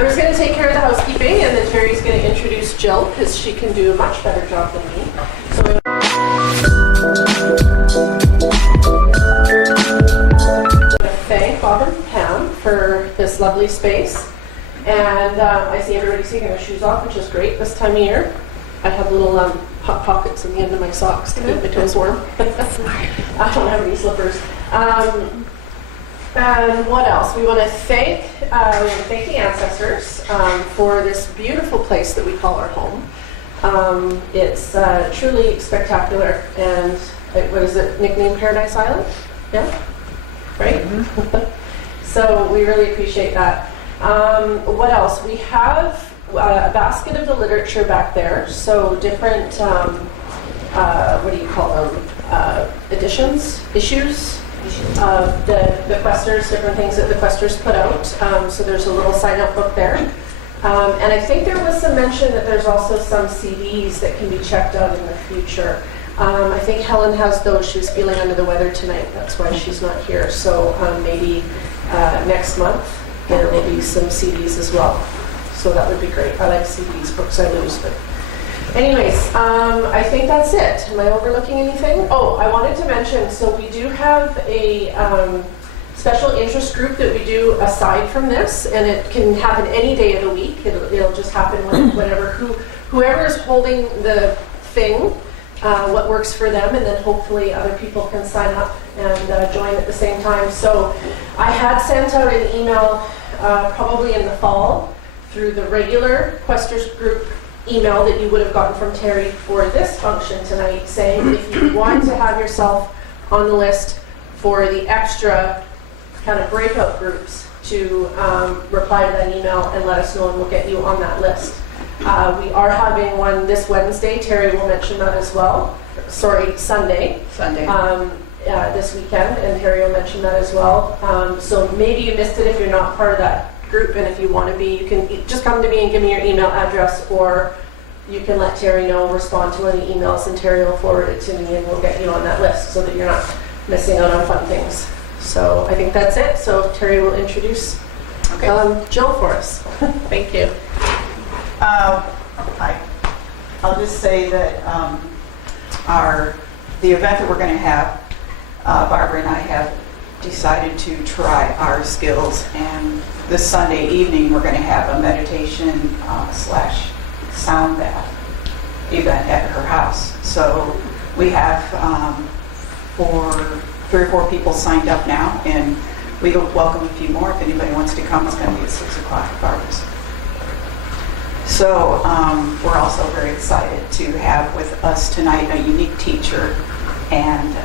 I'm just going to take care of the housekeeping, and then Terry's going to introduce Jill, because she can do a much better job than me. So I want to thank Bob and Pam for this lovely space. And I see everybody's taking their shoes off, which is great this time of year. I have little hot pockets in the end of my socks to keep my toes warm. I don't have any slippers. And what else? We want to thank the ancestors for this beautiful place that we call our home. It's truly spectacular, and what is it, nicknamed Paradise Island? Yeah? Right? Mm-hmm. So we really appreciate that. What else? We have a basket of the literature back there, so different, what do you call them, issues of the questers, different things that the questers put out. So there's a little sign-up book there. And I think there was some mention that there's also some CDs that can be checked out in the future. I think Helen has those. She was feeling under the weather tonight. That's why she's not here. So maybe next month there will be some CDs as well. So that would be great. I like CDs, books I lose. But anyways, I think that's it. Am I overlooking anything? Oh, I wanted to mention, so we do have a special interest group that we do aside from this, and it can happen any day of the week. It'll just happen whenever whoever is holding the thing, what works for them, and then hopefully other people can sign up and join at the same time. So I had sent out an email probably in the fall through the regular Questers group email that you would have gotten from Terry for this function tonight, saying if you want to have yourself on the list for the extra kind of breakout groups to reply to that email and let us know, and we'll get you on that list. We are having one this Wednesday. Terry will mention that as well. Sorry, Sunday. This weekend, and Terry will mention that as well. So maybe you missed it if you're not part of that group, and if you want to be, you can just come to me and give me your email address, or you can let Terry know, respond to any emails, and Terry will forward it to me, and we'll get you on that list so that you're not missing out on fun things. So I think that's it. So Terry will introduce Jill for us. Thank you. I'll just say that the event that we're going to have, Barbara and I have decided to try our skills, and this Sunday evening we're going to have a meditation / sound bath event at her house. So we have 3 or 4 people signed up now, and we will welcome a few more if anybody wants to come. It's going to be at 6 o'clock at Barbara's. So we're also very excited to have with us tonight a unique teacher. And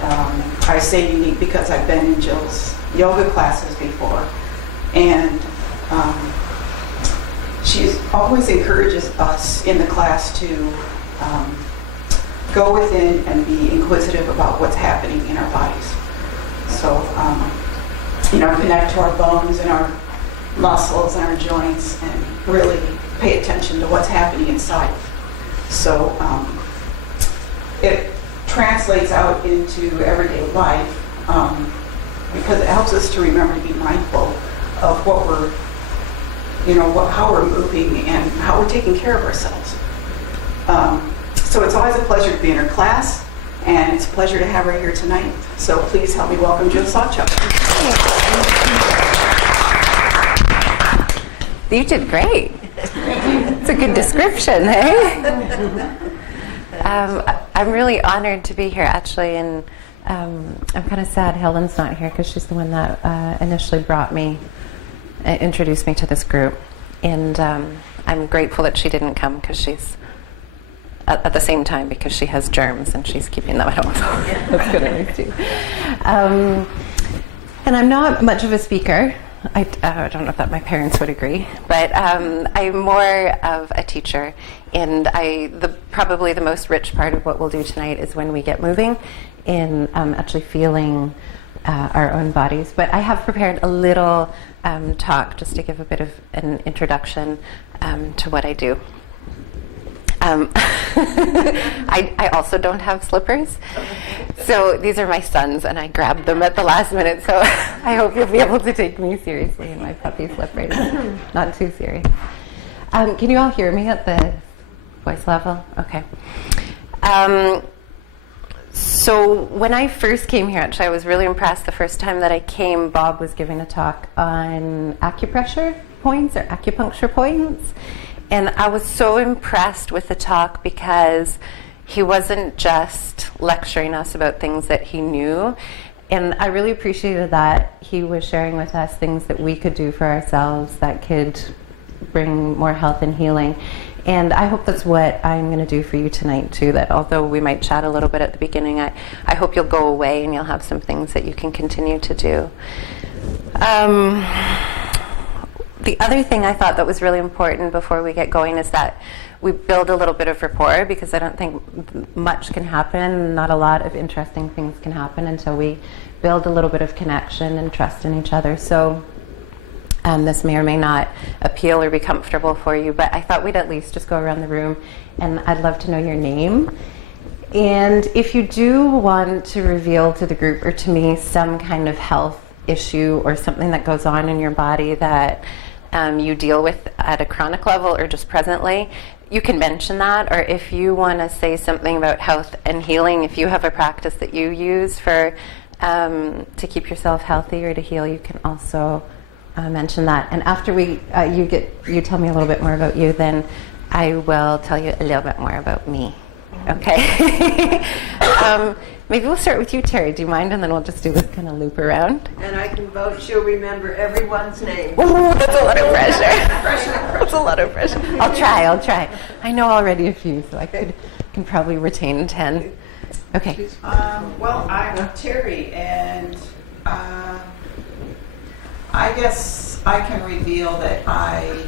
I say unique because I've been in Jill's yoga classes before. And she always encourages us in the class to go within and be inquisitive about what's happening in our bodies. So, connect to our bones and our muscles and our joints, and really pay attention to what's happening inside. So it translates out into everyday life because it helps us to remember to be mindful of what we're, how we're moving and how we're taking care of ourselves. So it's always a pleasure to be in her class, and it's a pleasure to have her here tonight. So please help me welcome Jill Sawchuk. You did great. It's a good description, eh? I'm really honored to be here, actually, and I'm kind of sad Helen's not here because she's the one that initially introduced me to this group, and I'm grateful that she didn't come because she's at the same time because she has germs and she's keeping them at home. That's good at least too. And I'm not much of a speaker. I don't know if that my parents would agree, but I'm more of a teacher, and probably the most rich part of what we'll do tonight is when we get moving in actually feeling our own bodies. But I have prepared a little talk just to give a bit of an introduction to what I do. I also don't have slippers. So these are my sons, and I grabbed them at the last minute, so I hope you'll be able to take me seriously in my puppy slippers. Not too serious. Can you all hear me at the voice level? Okay. So when I first came here, actually, I was really impressed. The first time that I came, Bob was giving a talk on acupressure points or acupuncture points. And I was so impressed with the talk because he wasn't just lecturing us about things that he knew. And I really appreciated that he was sharing with us things that we could do for ourselves that could bring more health and healing. And I hope that's what I'm going to do for you tonight too, that although we might chat a little bit at the beginning, I hope you'll go away and you'll have some things that you can continue to do. The other thing I thought that was really important before we get going is that we build a little bit of rapport, because I don't think much can happen, not a lot of interesting things can happen until we build a little bit of connection and trust in each other. So this may or may not appeal or be comfortable for you, but I thought we'd at least just go around the room, and I'd love to know your name. And if you do want to reveal to the group or to me some kind of health issue or something that goes on in your body that you deal with at a chronic level or just presently, you can mention that. Or if you want to say something about health and healing, if you have a practice that you use for to keep yourself healthy or to heal, you can also mention that. And after you tell me a little bit more about you, then I will tell you a little bit more about me. Okay. Maybe we'll start with you, Terry. Do you mind? And then we'll just do this kind of loop around. And I can vote she'll remember everyone's name. Oh, that's a lot of pressure. That's a lot of pressure. I'll try. I know already a few, so I can probably retain 10. Okay. Well, I'm Terry, and I guess I can reveal that I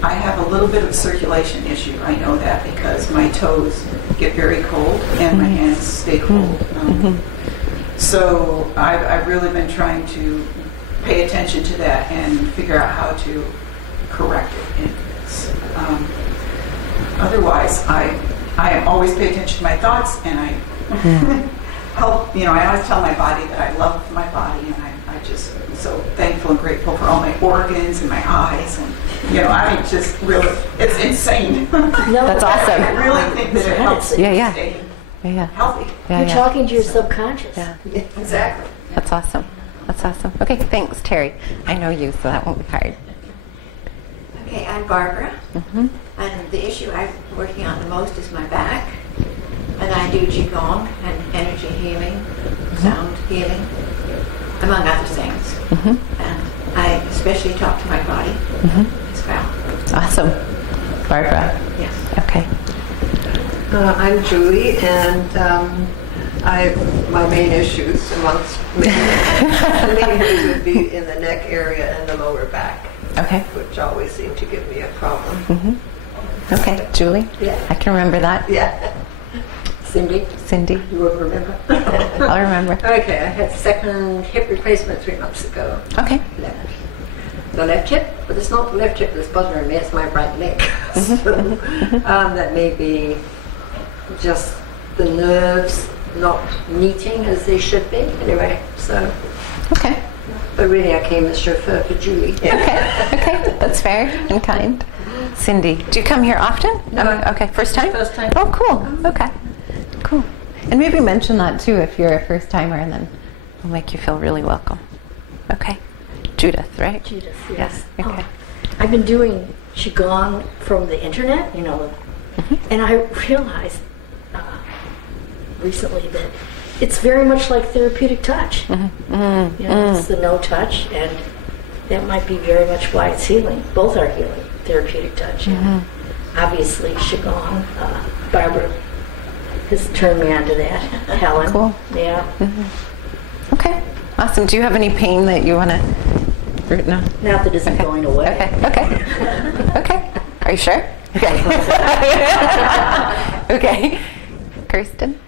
have a little bit of circulation issue. I know that because my toes get very cold and my hands stay cold. So I've really been trying to pay attention to that and figure out how to correct it. And otherwise, I always pay attention to my thoughts, and I help. I always tell my body that I love my body, and I just am so thankful and grateful for all my organs and my eyes, and I just really, it's insane. That's awesome. I really think that it helps me stay healthy. You're talking to your subconscious. Yeah. Exactly. That's awesome. Okay, thanks, Terry. I know you, so that won't be hard. Okay, I'm Barbara, and the issue I'm working on the most is my back, and I do Qigong and energy healing, sound healing, among other things. And I especially talk to my body as well. Awesome. Barbara. Yes. Okay. I'm Julie, and my main issues amongst many issues would be in the neck area and the lower back, Okay. which always seem to give me a problem. Okay, Julie? Yeah. I can remember that. Yeah. Cindy, Cindy? you will remember. I'll remember. Okay, I had second hip replacement 3 months ago. Okay. The left hip, but it's not the left hip that's bothering me, it's my right leg. So, that may be just the nerves not meeting as they should be. Anyway, so. Okay. But really I came as chauffeur for Julie. Okay, that's fair and kind. Cindy, do you come here often? No. Okay, first time? First time. Oh, cool. Okay, cool. And maybe mention that too if you're a first timer, and then we'll make you feel really welcome. Okay. Judith, right? Judith, Yes. Okay. I've been doing Qigong from the internet, and I realized recently that it's very much like therapeutic touch. It's the no touch, and that might be very much why it's healing. Both are healing, therapeutic touch. And obviously, Qigong, Barbara has turned me on to that. Helen. Cool. Yeah. Okay. Awesome. Do you have any pain that you want to? No. Not that isn't going away. Okay. Are you sure? Okay. Okay. Kirsten?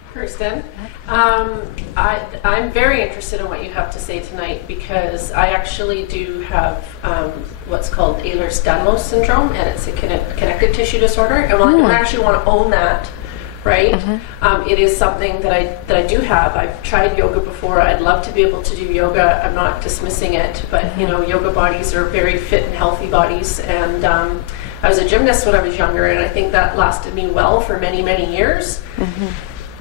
I'm very interested in what you have to say tonight because I actually do have what's called Ehlers-Danlos syndrome, and it's a connective tissue disorder. And I actually want to own that, right? It is something that I do have. I've tried yoga before. I'd love to be able to do yoga. I'm not dismissing it, but you know, yoga bodies are very fit and healthy bodies. And I was a gymnast when I was younger, and I think that lasted me well for many, many years.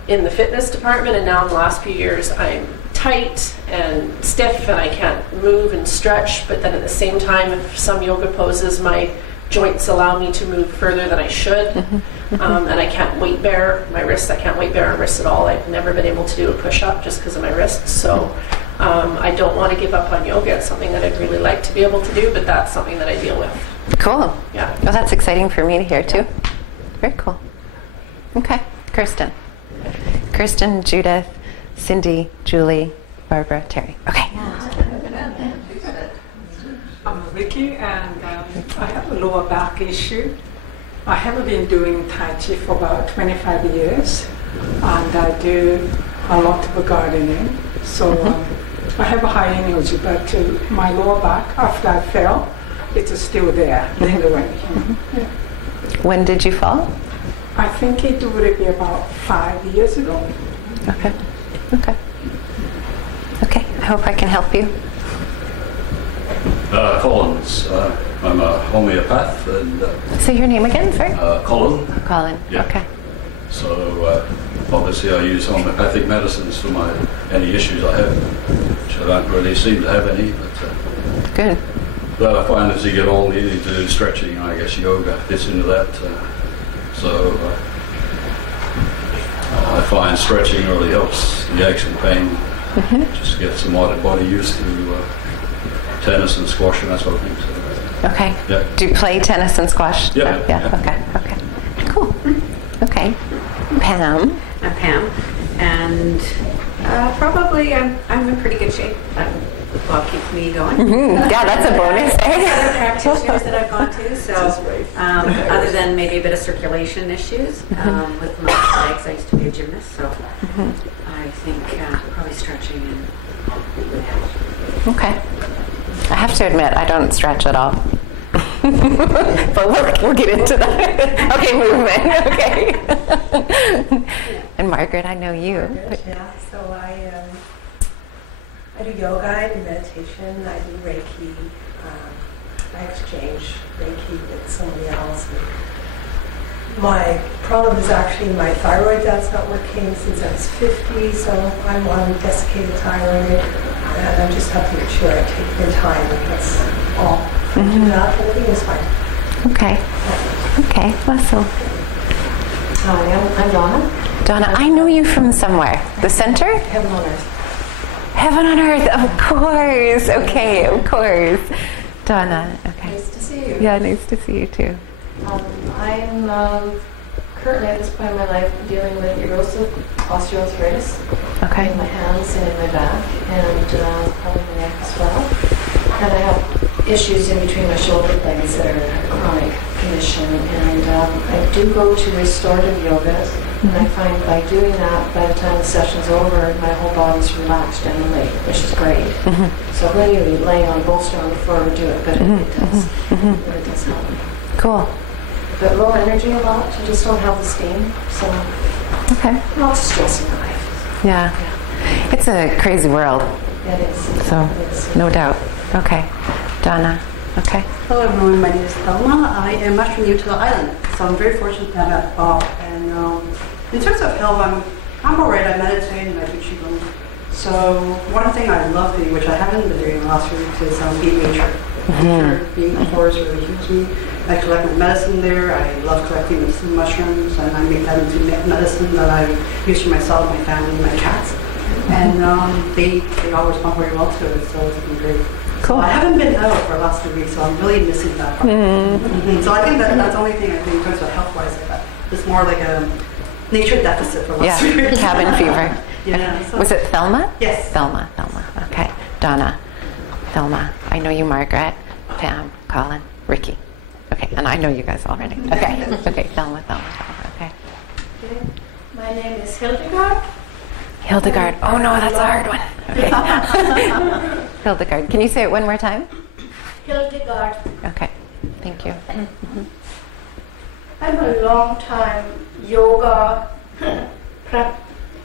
In the fitness department, and now in the last few years I'm tight and stiff and I can't move and stretch, but then at the same time, if some yoga poses, my joints allow me to move further than I should. And I can't weight bear my wrists. I can't weight bear my wrists at all. I've never been able to do a push-up just because of my wrists. So I don't want to give up on yoga. It's something that I'd really like to be able to do, but that's something that I deal with. Cool. Yeah. Well, that's exciting for me to hear too. Very cool. Okay, Kirsten. Kirsten, Judith, Cindy, Julie, Barbara, Terry. Okay. I'm Vicky, and I have a lower back issue. I have been doing Tai Chi for about 25 years, and I do a lot of gardening. So I have a high energy, but my lower back, after I fell, it's still there, lingering. Yeah. When did you fall? I think it would be about 5 years ago. Okay. Okay. Okay. I hope I can help you. Collins. I'm a homeopath and Say your name again, sorry? Colin. Colin. Yeah. Okay. So obviously I use homeopathic medicines for any issues I have, which I don't really seem to have any. Good. But I find as you get older, you need to do stretching, and I guess yoga fits into that. So I find stretching really helps the aches and pain. Just get some body used to tennis and squash and that sort of thing. So, Okay. Yeah. Do you play tennis and squash? Yeah. Yeah. Okay. Okay. Cool. Okay. Pam. I'm Pam, and probably I'm in pretty good shape. Bob keeps me going. Yeah, that's a bonus. Other practitioners that I've gone to, so other than maybe a bit of circulation issues with my legs, I used to be a gymnast, so I think probably stretching and would help. Okay. I have to admit, I don't stretch at all. But we'll get into that. Okay, movement. Okay. And Margaret, I know you. Yeah, so I do yoga, I do meditation, I do Reiki. I exchange Reiki with somebody else. My problem is actually my thyroid that's not working since I was 50, so I'm on desiccated thyroid, and I just have to make sure I take the time. That's all. Do that, everything is fine. Okay. Okay, Russell. Hi, I'm Donna. Donna, I know you from somewhere. The center? Heaven on Earth. Heaven on earth, of course. Okay, of course. Donna, okay. Nice to see you. Yeah, nice to see you too. I'm currently at this point in my life dealing with erosive osteoarthritis Okay. in my hands and in my back, and probably my neck as well. And I have issues in between my shoulder blades that are a chronic condition, and I do go to restorative yoga, and I find by doing that, by the time the session's over, my whole body's relaxed generally, which is great. So really laying on a bolster on the floor would do it, but it does. It does help. Cool. But low energy a lot, you just don't have the steam, so Okay. lots of stress in life. Yeah. It's a crazy world, It is. so It is. no doubt. Okay. Donna, okay. Hello everyone, my name is Thelma. I am much new to the island, so I'm very fortunate to have met Bob. And in terms of health, I'm alright. I meditate and I do qigong. So one thing I love doing, which I haven't been doing in the last few weeks, is being nature. Nature, being outdoors really heals me. I collect my medicine there. I love collecting some mushrooms, and I make that into medicine that I use for myself, my family, my cats. And they all respond very well to it, so it's been great. Cool. I haven't been out for the last 2 weeks, so I'm really missing that part. So I think that's the only thing I think in terms of health-wise like that. It's more like a nature deficit for the last 2 Yeah. weeks. Cabin fever. Yeah. So Was it Thelma? Yes. Thelma. Okay. Donna. Thelma. I know you, Margaret. Pam. Colin. Ricky. Okay. And I know you guys already. Okay. Okay. Thelma. Okay. My name is Hildegard, Hildegard. Oh no, that's a hard one. Okay. Hildegard. Can you say it one more time? Hildegard. Okay. Thank you. I'm a long time yoga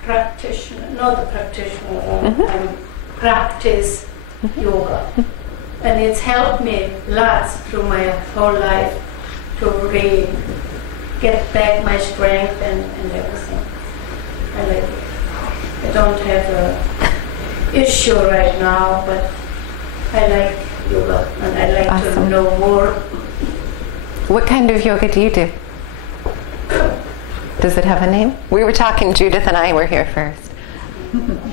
practitioner, not a practitioner, I practice yoga. And it's helped me lots through my whole life to really get back my strength and everything. I don't have a issue right now, but I like yoga and I like to Awesome. know more. What kind of yoga do you do? Does it have a name? We were talking, Judith and I were here first.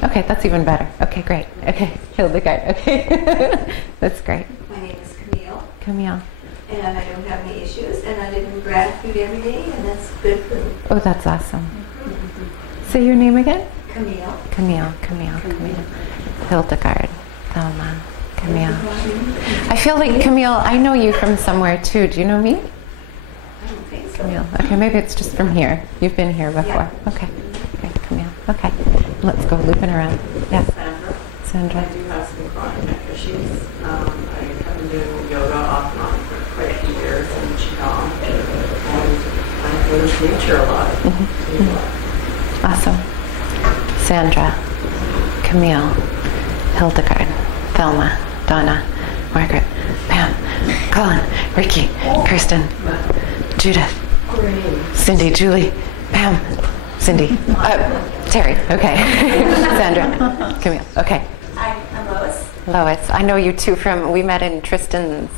Okay, that's even better. Okay, great. Okay, Hildegard. Okay. That's great. My name is Camille, Camille. and I don't have any issues, and I live in gratitude every day, and that's good for me. Oh, that's awesome. Say your name again? Camille. Camille. Hildegard. Thelma. Camille. I feel like Camille, I know you from somewhere too. Do you know me? I don't think so. Camille. Okay, maybe it's just from here. You've been here before. Okay. Okay, Camille. Okay. Let's go looping around. Yeah. Sandra. Sandra. I do have some chronic neck issues. I have been doing yoga off and on for quite a few years and Qigong. And I go to nature a lot. Awesome. Sandra. Camille. Hildegard. Thelma. Donna. Margaret. Pam. Colin. Ricky. Kirsten. Judith. Cindy. Julie. Pam. Cindy. Terry. Okay. Sandra. Camille. Okay. I'm Lois. Lois. I know you too from, we met in Tristan's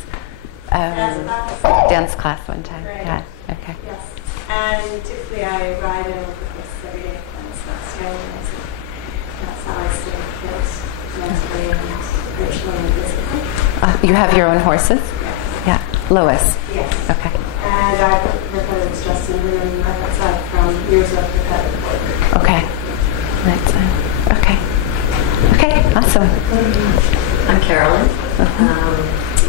dance class one time. Right. Yeah. Okay. Yes. And typically I ride in with every day and it's not sterilized. That's how I stay fit mentally and spiritually and physically. You have your own horses? Yeah. Lois. Yes. Okay. And I've repetitive stress syndrome and I've had from years of repetitive work. Okay. That's okay. Okay. Awesome. I'm Carolyn.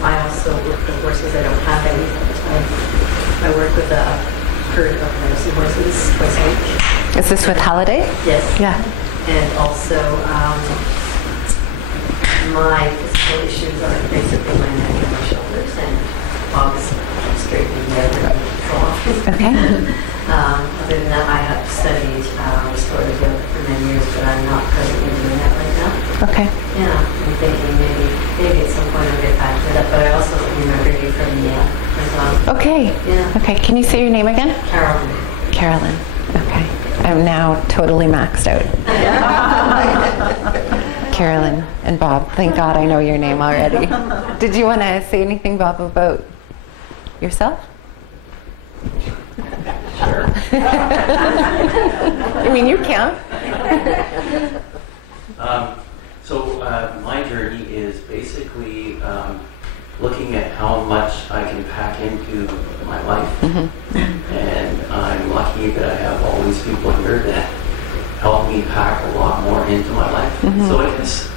I also work with horses. I don't have any. I work with a herd of medicine horses twice a week. Is this with Holiday? Yes. Yeah. And also, my physical issues are basically my neck and my shoulders, and Bob is straightening me over so often. Okay. Other than that, I have studied restorative yoga for many years, but I'm not presently doing that right now. Okay. Yeah, I'm thinking maybe at some point I'll get back to that, but I also remember you from as well. Okay. Yeah. Okay. Can you say your name again? Carolyn. Carolyn. Okay. I'm now totally maxed out. Carolyn and Bob. Thank God I know your name already. Did you want to say anything, Bob, about yourself? Sure. I mean, you count. My journey is basically looking at how much I can pack into my life. And I'm lucky that I have all these people here that help me pack a lot more into my life. So I guess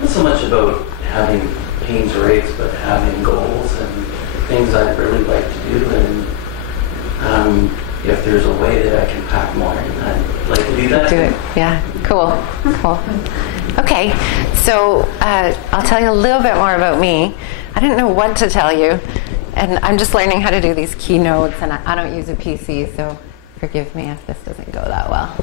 not so much about having pains or aches, but having goals and things I'd really like to do. And if there's a way that I can pack more in, I'd like to do that. Do it. Yeah. Cool. Cool. Okay. So I'll tell you a little bit more about me. I didn't know what to tell you, and I'm just learning how to do these keynotes, and I don't use a PC, so forgive me if this doesn't go that well.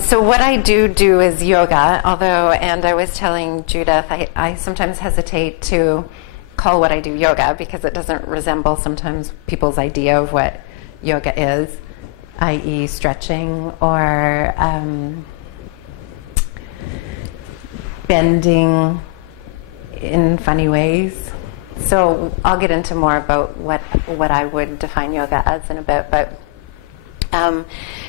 So what I do is yoga, although, and I was telling Judith, I sometimes hesitate to call what I do yoga because it doesn't resemble sometimes people's idea of what yoga is, i.e. stretching or bending in funny ways. So I'll get into more about what I would define yoga as in a bit, but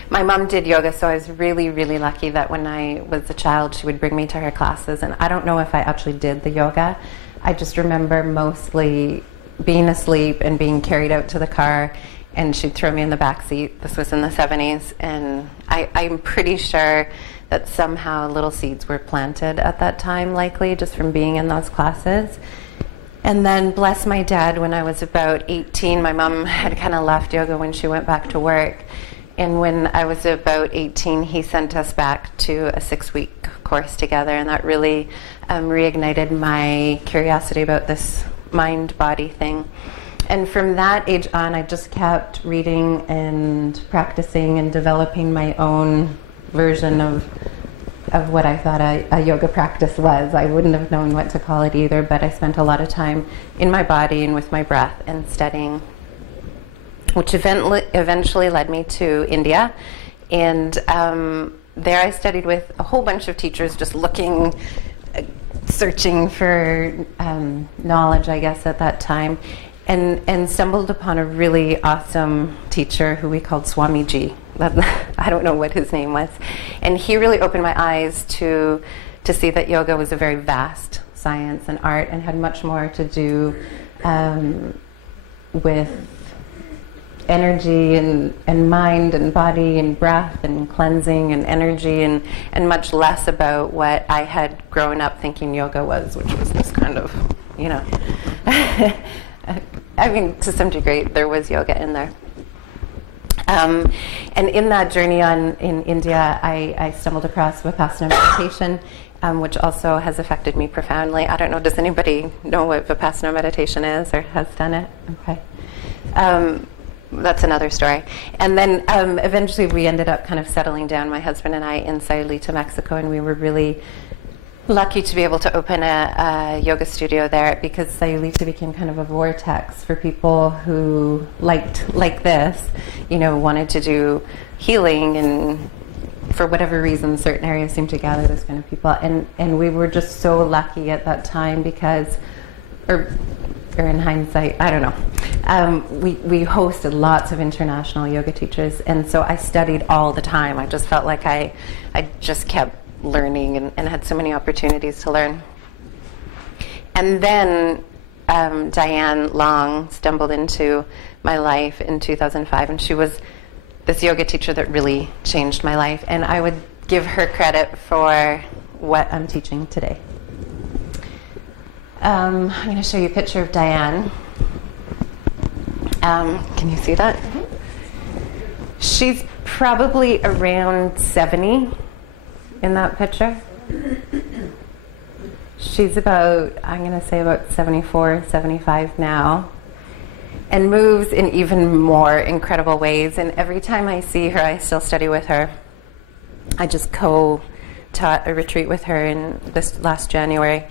my mom did yoga, so I was really, really lucky that when I was a child, she would bring me to her classes, and I don't know if I actually did the yoga. I just remember mostly being asleep and being carried out to the car, and she'd throw me in the back seat. This was in the 70s, and I'm pretty sure that somehow little seeds were planted at that time, likely just from being in those classes. And then, bless my dad, when I was about 18, my mom had kind of left yoga when she went back to work. And when I was about 18, he sent us back to a 6-week course together, and that really reignited my curiosity about this mind-body thing. And from that age on, I just kept reading and practicing and developing my own version of what I thought a yoga practice was. I wouldn't have known what to call it either, but I spent a lot of time in my body and with my breath and studying, which eventually led me to India. And there I studied with a whole bunch of teachers, just looking, searching for knowledge, I guess, at that time, and stumbled upon a really awesome teacher who we called Swamiji. I don't know what his name was. And he really opened my eyes to see that yoga was a very vast science and art and had much more to do with energy and mind and body and breath and cleansing and energy, and much less about what I had grown up thinking yoga was, which was this kind of, I mean, to some degree there was yoga in there. And in that journey in India, I stumbled across Vipassana meditation, which also has affected me profoundly. I don't know, does anybody know what Vipassana meditation is or has done it? Okay. That's another story. And then eventually we ended up kind of settling down, my husband and I, in Sayulita, Mexico, and we were really lucky to be able to open a yoga studio there, because Sayulita became kind of a vortex for people who like this, wanted to do healing, and for whatever reason certain areas seemed to gather those kind of people, and we were just so lucky at that time because, or in hindsight, I don't know, we hosted lots of international yoga teachers, and so I studied all the time. I just felt like I just kept learning and had so many opportunities to learn. And then Diane Long stumbled into my life in 2005, and she was this yoga teacher that really changed my life, and I would give her credit for what I'm teaching today. I'm going to show you a picture of Diane. Can you see that? Mm-hmm. She's probably around 70 in that picture. She's about, I'm going to say about 74, 75 now, and moves in even more incredible ways. And every time I see her, I still study with her. I just co-taught a retreat with her in this last January.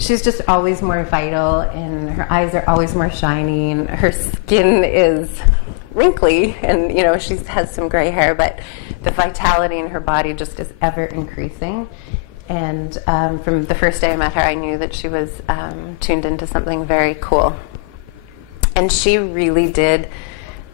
She's just always more vital, and her eyes are always more shiny, and her skin is wrinkly, and she has some gray hair, but the vitality in her body just is ever increasing. And from the first day I met her, I knew that she was tuned into something very cool. And she really did,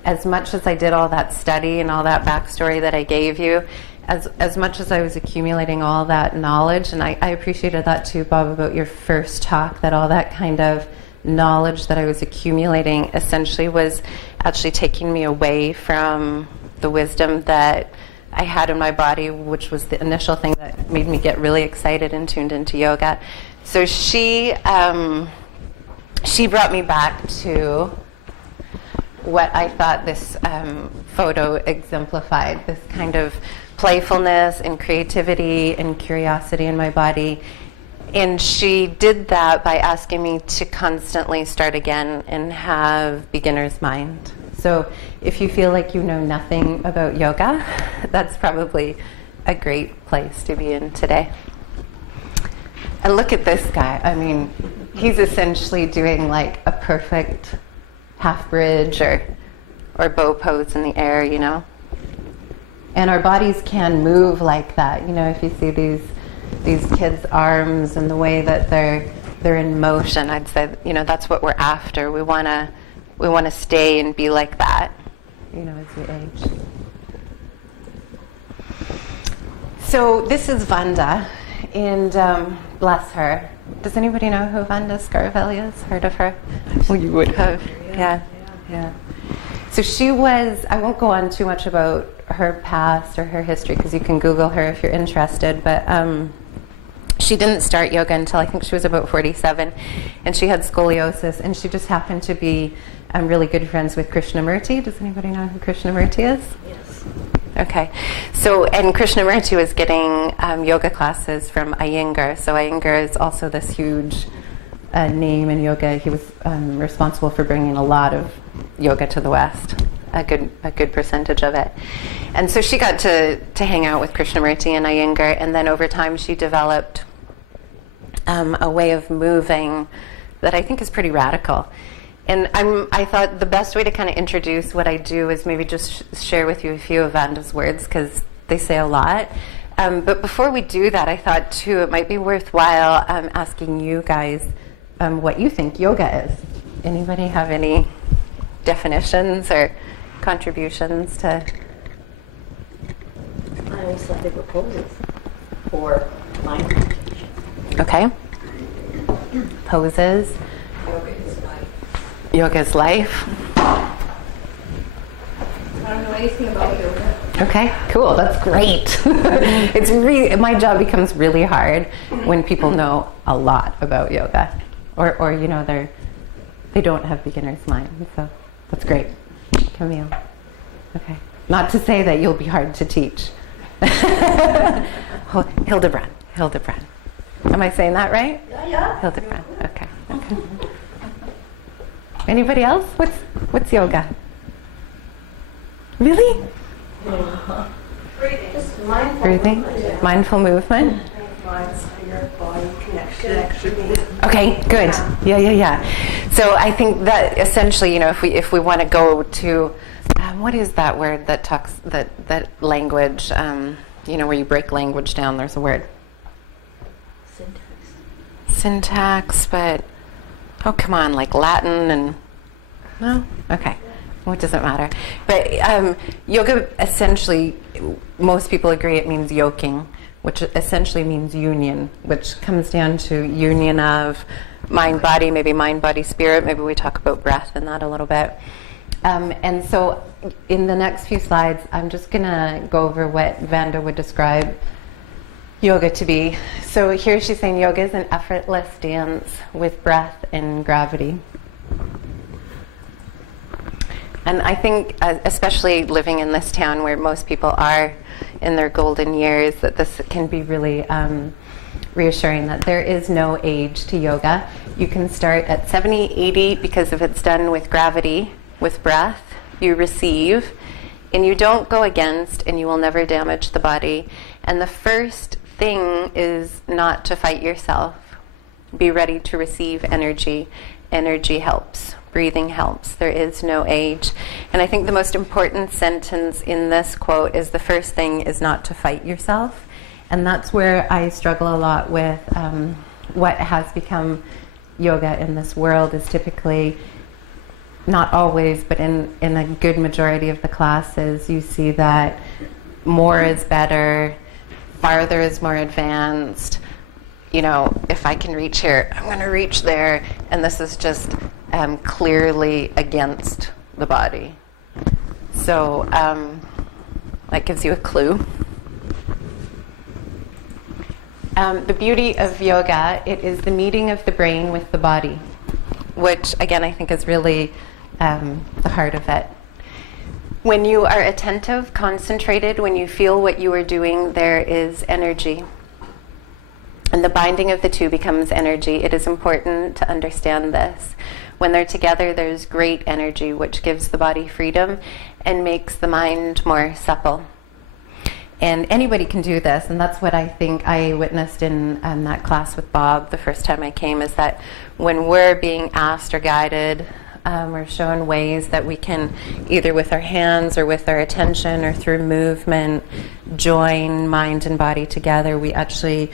as much as I did all that study and all that backstory that I gave you, as much as I was accumulating all that knowledge, and I appreciated that too, Bob, about your first talk, that all that kind of knowledge that I was accumulating essentially was actually taking me away from the wisdom that I had in my body, which was the initial thing that made me get really excited and tuned into yoga. So she brought me back to what I thought this photo exemplified, this kind of playfulness and creativity and curiosity in my body. And she did that by asking me to constantly start again and have beginner's mind. So if you feel like you know nothing about yoga, that's probably a great place to be in today. And look at this guy. I mean, he's essentially doing like a perfect half bridge or bow pose in the air, And our bodies can move like that. If you see these kids' arms and the way that they're in motion, I'd say that's what we're after. We want to stay and be like that, as we age. So this is Vanda, and bless her. Does anybody know who Vanda Scarvelli is? Heard of her? Well, you would have. Yeah. So she was, I won't go on too much about her past or her history, because you can Google her if you're interested, but She didn't start yoga until I think she was about 47, and she had scoliosis, and she just happened to be really good friends with Krishnamurti. Does anybody know who Krishnamurti is? Yes. Okay. So, and Krishnamurti was getting yoga classes from Iyengar. So Iyengar is also this huge name in yoga. He was responsible for bringing a lot of yoga to the West, a good percentage of it. And so she got to hang out with Krishnamurti and Iyengar, and then over time she developed a way of moving that I think is pretty radical. And I thought the best way to kind of introduce what I do is maybe just share with you a few of Vanda's words, because they say a lot. But before we do that, I thought, too, it might be worthwhile asking you guys what you think yoga is. Anybody have any definitions or contributions to? I always thought they were poses or mind meditation. Okay. Poses. Yoga is life. Yoga is life. I don't know anything about yoga. Okay, cool. That's great. It's really, my job becomes really hard when people know a lot about yoga, or you know they don't have beginner's mind. So that's great, Camille. Okay, not to say that you'll be hard to teach. Hildebrand. Am I saying that right? Yeah. Hildebrand. Okay. Anybody else? What's yoga? Really? Just mindful Breathing? movement, yeah. Mindful movement? Mind, spirit, body connection. Okay, good. Yeah. So I think that essentially, you know, if we want to go to what is that word that talks that language? You know, where you break language down. There's a word. Syntax, but oh, come on, like Latin and no? Okay. Well, it doesn't matter. But yoga, essentially, most people agree it means yoking, which essentially means union, which comes down to union of mind, body, maybe mind, body, spirit. Maybe we talk about breath in that a little bit. And so in the next few slides, I'm just going to go over what Vanda would describe yoga to be. So here she's saying yoga is an effortless dance with breath and gravity. And I think, especially living in this town where most people are in their golden years, that this can be really reassuring that there is no age to yoga. You can start at 70, 80, because if it's done with gravity, with breath, you receive, and you don't go against, and you will never damage the body. And the first thing is not to fight yourself. Be ready to receive energy. Energy helps. Breathing helps. There is no age. And I think the most important sentence in this quote is the first thing is not to fight yourself. And that's where I struggle a lot with what has become yoga in this world is typically, not always, but in a good majority of the classes, you see that more is better, farther is more advanced. You know, if I can reach here, I'm going to reach there. And this is just clearly against the body. So that gives you a clue. The beauty of yoga, it is the meeting of the brain with the body, which again I think is really the heart of it. When you are attentive, concentrated, when you feel what you are doing, there is energy. And the binding of the two becomes energy. It is important to understand this. When they're together, there's great energy, which gives the body freedom and makes the mind more supple. And anybody can do this, and that's what I think I witnessed in that class with Bob the first time I came, is that when we're being asked or guided, we're shown ways that we can, either with our hands or with our attention or through movement, join mind and body together. We actually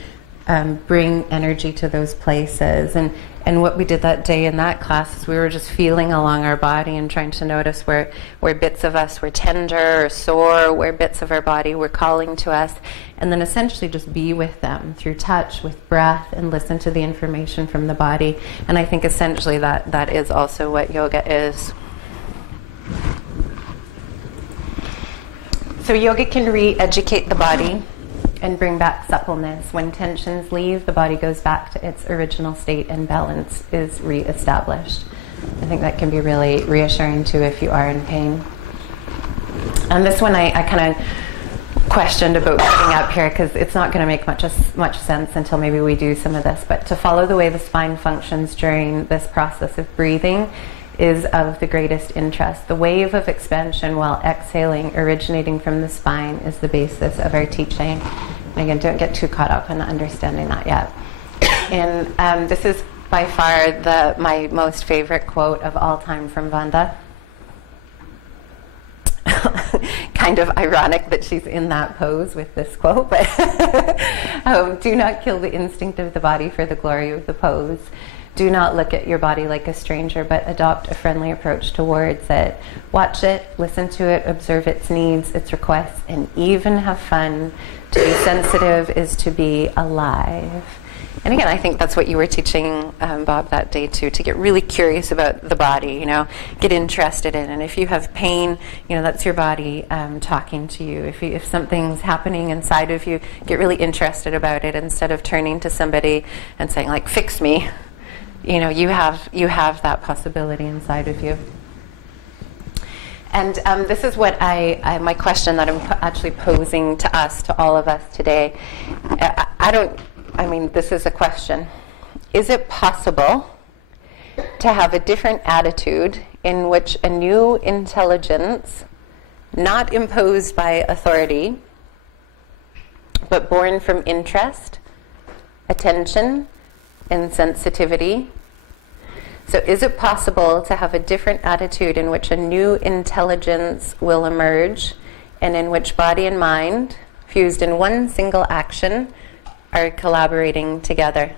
bring energy to those places. And what we did that day in that class is we were just feeling along our body and trying to notice where bits of us were tender or sore, where bits of our body were calling to us, and then essentially just be with them through touch, with breath, and listen to the information from the body. And I think essentially that is also what yoga is. So yoga can re-educate the body. and bring back suppleness. When tensions leave, the body goes back to its original state and balance is reestablished. I think that can be really reassuring too if you are in pain. And this one I kind of questioned about putting up here because it's not going to make much sense until maybe we do some of this. But to follow the way the spine functions during this process of breathing is of the greatest interest. The wave of expansion while exhaling originating from the spine is the basis of our teaching. And again, don't get too caught up in understanding that yet. And this is by far my most favorite quote of all time from Vanda. Kind of ironic that she's in that pose with this quote, but do not kill the instinct of the body for the glory of the pose. Do not look at your body like a stranger, but adopt a friendly approach towards it. Watch it, listen to it, observe its needs, its requests, and even have fun. To be sensitive is to be alive. And again, I think that's what you were teaching, Bob, that day too, to get really curious about the body, get interested in it. And if you have pain, that's your body talking to you. If something's happening inside of you, get really interested about it instead of turning to somebody and saying, like, fix me. You have that possibility inside of you. And this is what my question that I'm actually posing to us, to all of us today. This is a question. Is it possible to have a different attitude in which a new intelligence, not imposed by authority, but born from interest, attention, and sensitivity? So is it possible to have a different attitude in which a new intelligence will emerge and in which body and mind, fused in one single action, are collaborating together?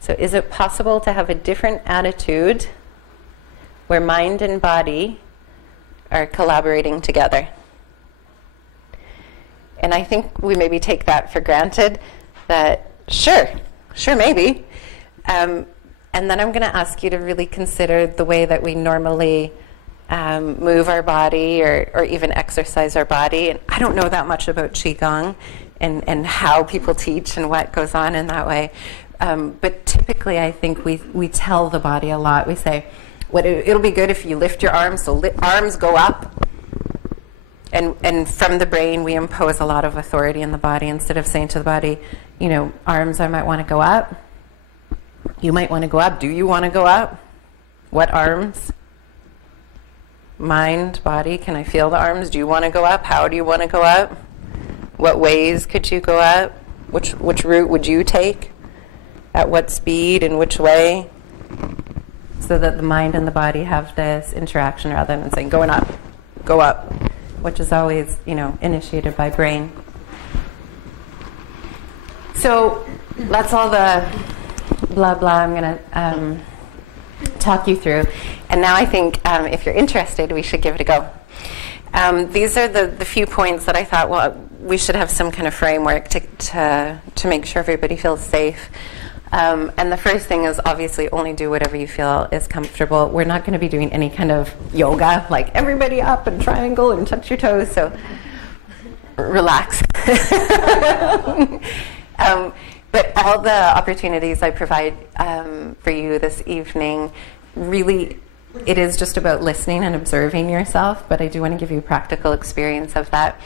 So is it possible to have a different attitude where mind and body are collaborating together? And I think we maybe take that for granted, that sure, maybe. And then I'm going to ask you to really consider the way that we normally move our body or even exercise our body. And I don't know that much about Qigong and how people teach and what goes on in that way. But typically I think we tell the body a lot. We say, it'll be good if you lift your arms, so arms go up. And from the brain, we impose a lot of authority in the body instead of saying to the body, arms, I might want to go up. You might want to go up. Do you want to go up? What arms? Mind, body, can I feel the arms? Do you want to go up? How do you want to go up? What ways could you go up? Which route would you take? At what speed and which way? So that the mind and the body have this interaction rather than saying, going up, go up, which is always, initiated by brain. So that's all the blah, blah I'm going to talk you through. And now I think if you're interested, we should give it a go. These are the few points that I thought, we should have some kind of framework to make sure everybody feels safe. And the first thing is obviously only do whatever you feel is comfortable. We're not going to be doing any kind of yoga, like everybody up and triangle and touch your toes, so relax. But all the opportunities I provide for you this evening, really, it is just about listening and observing yourself, but I do want to give you a practical experience of that.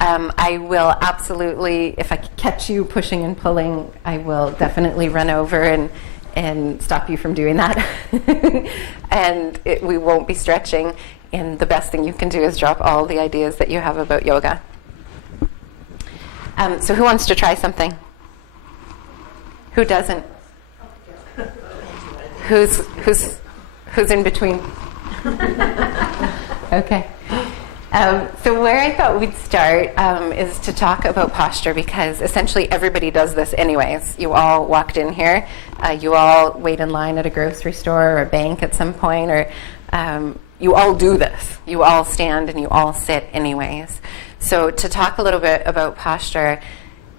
I will absolutely, if I catch you pushing and pulling, I will definitely run over and stop you from doing that. And we won't be stretching, and the best thing you can do is drop all the ideas that you have about yoga. So who wants to try something? Who doesn't? Who's in between? Okay. So where I thought we'd start is to talk about posture, because essentially everybody does this anyways. You all walked in here. You all wait in line at a grocery store or a bank at some point, or you all do this. You all stand and you all sit anyways. So to talk a little bit about posture,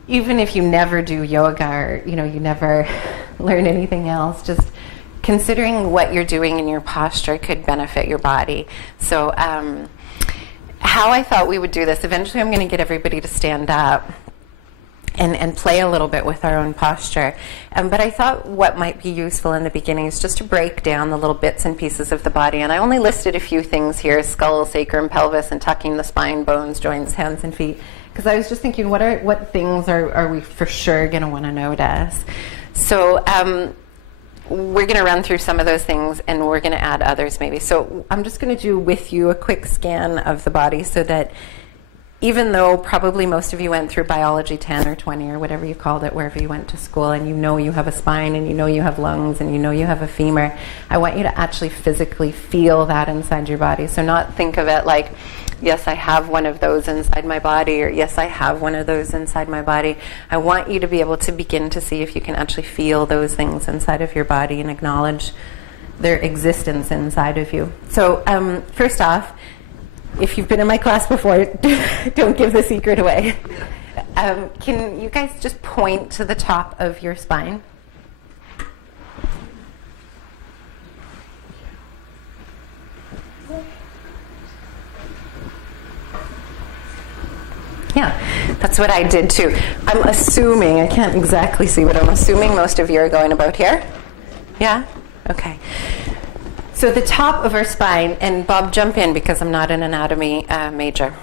even if you never do yoga or you never learn anything else, just considering what you're doing in your posture could benefit your body. So how I thought we would do this, eventually I'm going to get everybody to stand up and play a little bit with our own posture. But I thought what might be useful in the beginning is just to break down the little bits and pieces of the body. And I only listed a few things here: skull, sacrum, pelvis, and tucking the spine, bones, joints, hands, and feet. Because I was just thinking, what things are we for sure going to want to notice? So we're going to run through some of those things, and we're going to add others maybe. So I'm just going to do with you a quick scan of the body, so that even though probably most of you went through biology 10 or 20 or whatever you called it, wherever you went to school, and you know you have a spine, and you know you have lungs, and you know you have a femur, I want you to actually physically feel that inside your body. So not think of it like, yes, I have one of those inside my body, or yes, I have one of those inside my body. I want you to be able to begin to see if you can actually feel those things inside of your body and acknowledge their existence inside of you. So first off, if you've been in my class before, don't give the secret away. Can you guys just point to the top of your spine? Yeah, that's what I did too. I'm assuming, I can't exactly see, but I'm assuming most of you are going about here. Yeah? Okay. So the top of our spine, and Bob, jump in because I'm not an anatomy major.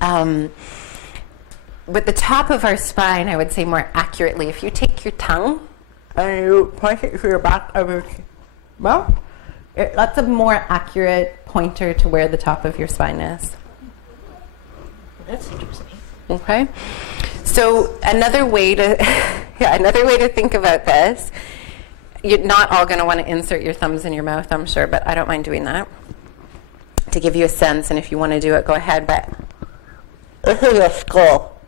But the top of our spine, I would say more accurately, if you take your tongue and you point it to your back of your mouth, that's a more accurate pointer to where the top of your spine is. That's interesting. Okay. So another way to think about this. You're not all going to want to insert your thumbs in your mouth, I'm sure, but I don't mind doing that to give you a sense, and if you want to do it, go ahead. But this is your skull.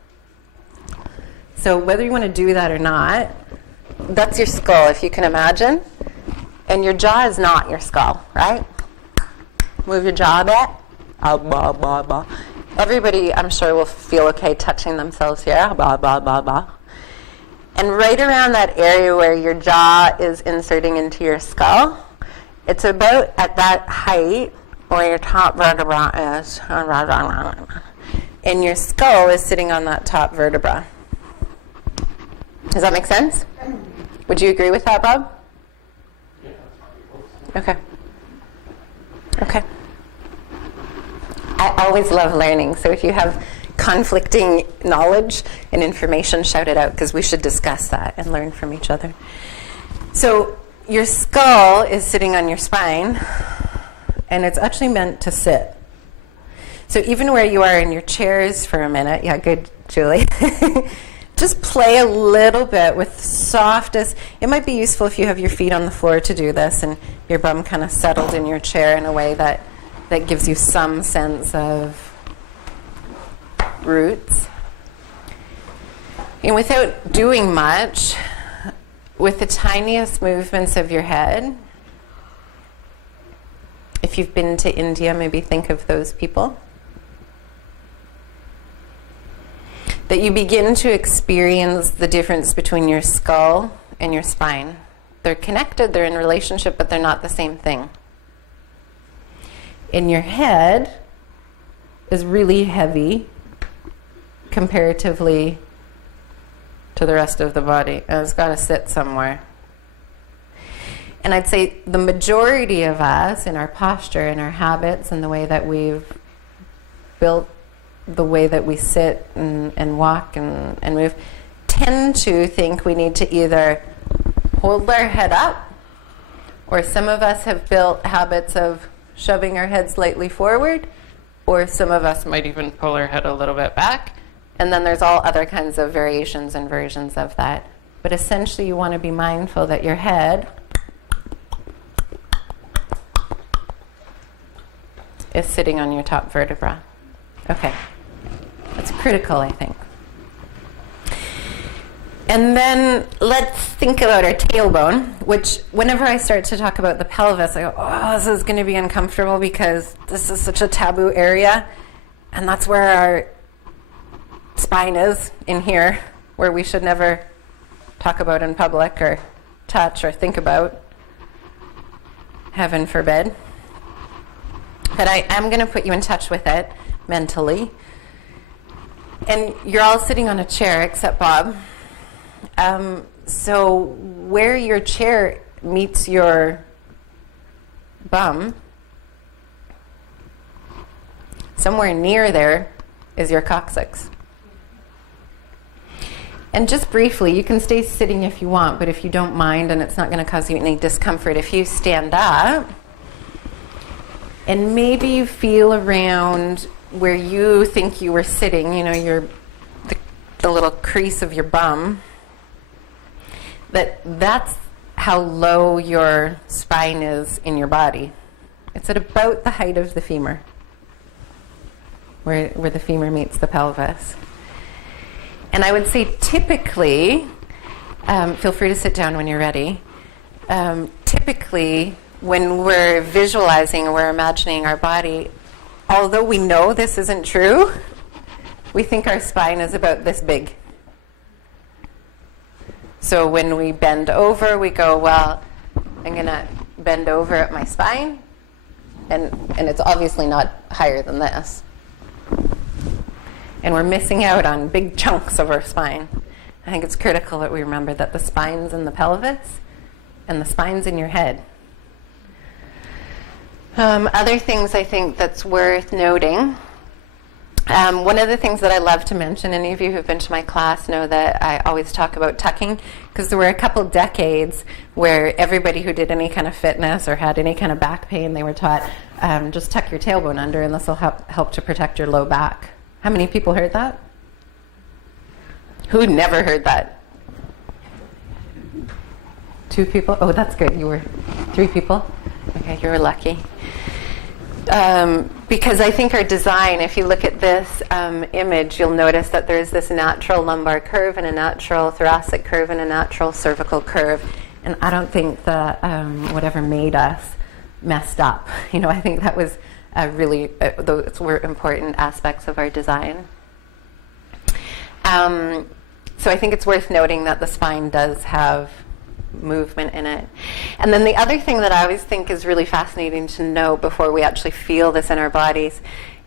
So whether you want to do that or not, that's your skull, if you can imagine. And your jaw is not your skull, right? Move your jaw a bit. Everybody, I'm sure, will feel okay touching themselves here. And right around that area where your jaw is inserting into your skull, it's about at that height where your top vertebra is. And your skull is sitting on that top vertebra. Does that make sense? Would you agree with that, Bob? Okay. Okay. I always love learning, so if you have conflicting knowledge and information, shout it out, because we should discuss that and learn from each other. So your skull is sitting on your spine, and it's actually meant to sit. So even where you are in your chairs for a minute, yeah, good, Julie. Just play a little bit with softest. It might be useful if you have your feet on the floor to do this, and your bum kind of settled in your chair in a way that gives you some sense of roots. And without doing much, with the tiniest movements of your head, if you've been to India, maybe think of those people, that you begin to experience the difference between your skull and your spine. They're connected, they're in relationship, but they're not the same thing. In your head is really heavy comparatively to the rest of the body, and it's got to sit somewhere. And I'd say the majority of us, in our posture, in our habits, and the way that we've built the way that we sit and walk and move, tend to think we need to either hold our head up, or some of us have built habits of shoving our head slightly forward, or some of us might even pull our head a little bit back. And then there's all other kinds of variations and versions of that. But essentially you want to be mindful that your head is sitting on your top vertebra. Okay. That's critical, I think. And then let's think about our tailbone, which whenever I start to talk about the pelvis, I go, oh, this is going to be uncomfortable because this is such a taboo area. And that's where our spine is, in here, where we should never talk about in public or touch or think about. Heaven forbid. but I am going to put you in touch with it mentally. And you're all sitting on a chair except Bob. So where your chair meets your bum, somewhere near there is your coccyx. And just briefly, you can stay sitting if you want, but if you don't mind and it's not going to cause you any discomfort, if you stand up and maybe you feel around where you think you were sitting, you know, the little crease of your bum, that's how low your spine is in your body. It's at about the height of the femur, where the femur meets the pelvis. And I would say typically, feel free to sit down when you're ready, typically when we're visualizing or we're imagining our body, although we know this isn't true, we think our spine is about this big. So when we bend over, we go, well, I'm going to bend over at my spine, and it's obviously not higher than this. And we're missing out on big chunks of our spine. I think it's critical that we remember that the spine's in the pelvis and the spine's in your head. Other things I think that's worth noting. One of the things that I love to mention, any of you who've been to my class know that I always talk about tucking, because there were a couple decades where everybody who did any kind of fitness or had any kind of back pain, they were taught, just tuck your tailbone under and this will help to protect your low back. How many people heard that? Who never heard that? 2 people? Oh, that's good. You were 3 people? Okay, you were lucky. Because I think our design, if you look at this image, you'll notice that there's this natural lumbar curve and a natural thoracic curve and a natural cervical curve. And I don't think that whatever made us messed up. You know, I think that was really, those were important aspects of our design. So I think it's worth noting that the spine does have movement in it. And then the other thing that I always think is really fascinating to know before we actually feel this in our bodies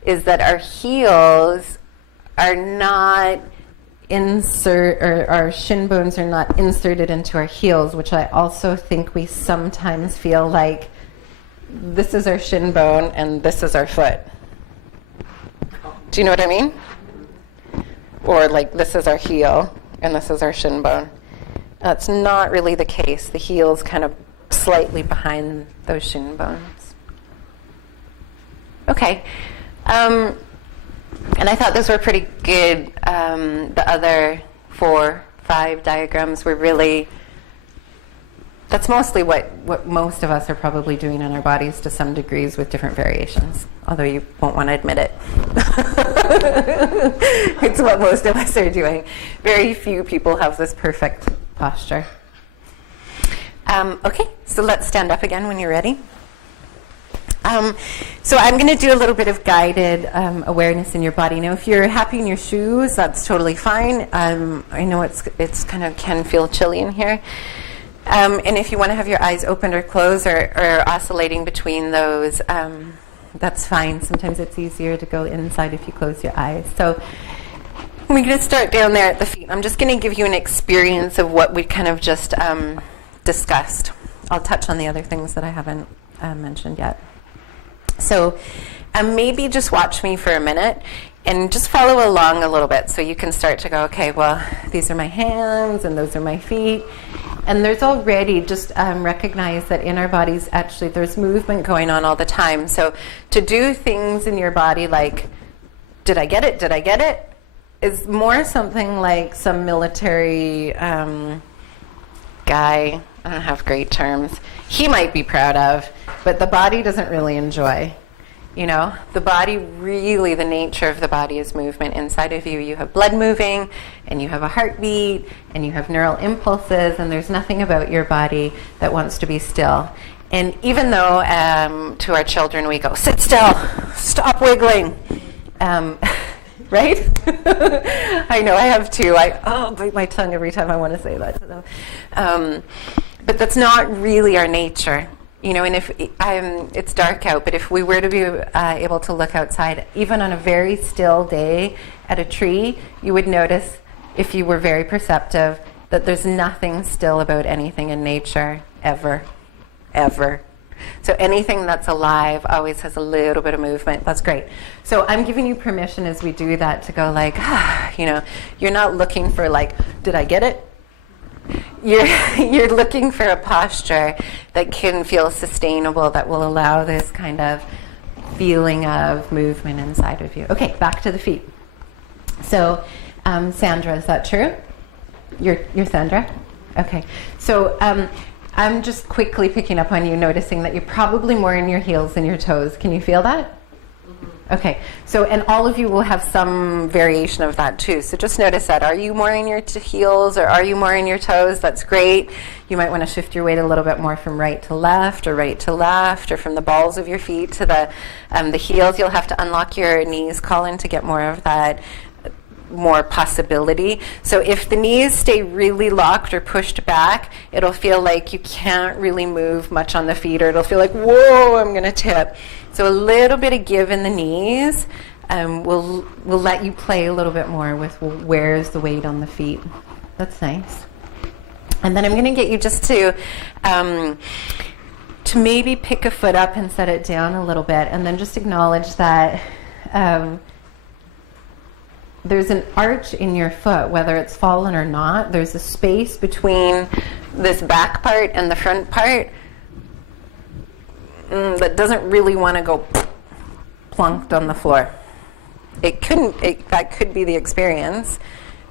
is that our heels are not our shin bones are not inserted into our heels, which I also think we sometimes feel like this is our shin bone and this is our foot. Do you know what I mean? Or like this is our heel and this is our shin bone. That's not really the case. The heel's kind of slightly behind those shin bones. Okay. And I thought those were pretty good. The other 4, 5 diagrams were really, that's mostly what most of us are probably doing in our bodies to some degrees with different variations, although you won't want to admit it. It's what most of us are doing. Very few people have this perfect posture. Okay, so let's stand up again when you're ready. So I'm going to do a little bit of guided awareness in your body. Now, if you're happy in your shoes, that's totally fine. I know it's kind of can feel chilly in here. And if you want to have your eyes open or closed or oscillating between those, that's fine. Sometimes it's easier to go inside if you close your eyes. So we're going to start down there at the feet. I'm just going to give you an experience of what we kind of just discussed. I'll touch on the other things that I haven't mentioned yet. So maybe just watch me for a minute and just follow along a little bit so you can start to go, okay, well, these are my hands and those are my feet. And there's already just recognize that in our bodies, actually, there's movement going on all the time. So to do things in your body like, did I get it? Did I get it? Is more something like some military guy, I don't have great terms, he might be proud of, but the body doesn't really enjoy. You know, the body really, the nature of the body is movement. Inside of you, you have blood moving, and you have a heartbeat, and you have neural impulses, and there's nothing about your body that wants to be still. And even though to our children we go, sit still, stop wiggling, right? I know, I have too. I bite my tongue every time I want to say that to them. But that's not really our nature. You know, and if it's dark out, but if we were to be able to look outside, even on a very still day at a tree, you would notice, if you were very perceptive, that there's nothing still about anything in nature, ever. So anything that's alive always has a little bit of movement. That's great. So I'm giving you permission as we do that to go like, you know, you're not looking for like, did I get it? You're looking for a posture that can feel sustainable, that will allow this kind of feeling of movement inside of you. Okay, back to the feet. So, Sandra, is that true? You're Sandra? Okay. So I'm just quickly picking up on you, noticing that you're probably more in your heels than your toes. Can you feel that? Okay, so, and all of you will have some variation of that too. So just notice that. Are you more in your heels or are you more in your toes? That's great. You might want to shift your weight a little bit more from right to left, or from the balls of your feet to the heels. You'll have to unlock your knees, Colin, to get more of that, more possibility. So if the knees stay really locked or pushed back, it'll feel like you can't really move much on the feet, or it'll feel like, whoa, I'm going to tip. So a little bit of give in the knees will let you play a little bit more with, well, where's the weight on the feet. That's nice. And then I'm going to get you just to maybe pick a foot up and set it down a little bit, and then just acknowledge that there's an arch in your foot, whether it's fallen or not. There's a space between this back part and the front part that doesn't really want to go plunked on the floor. That could be the experience,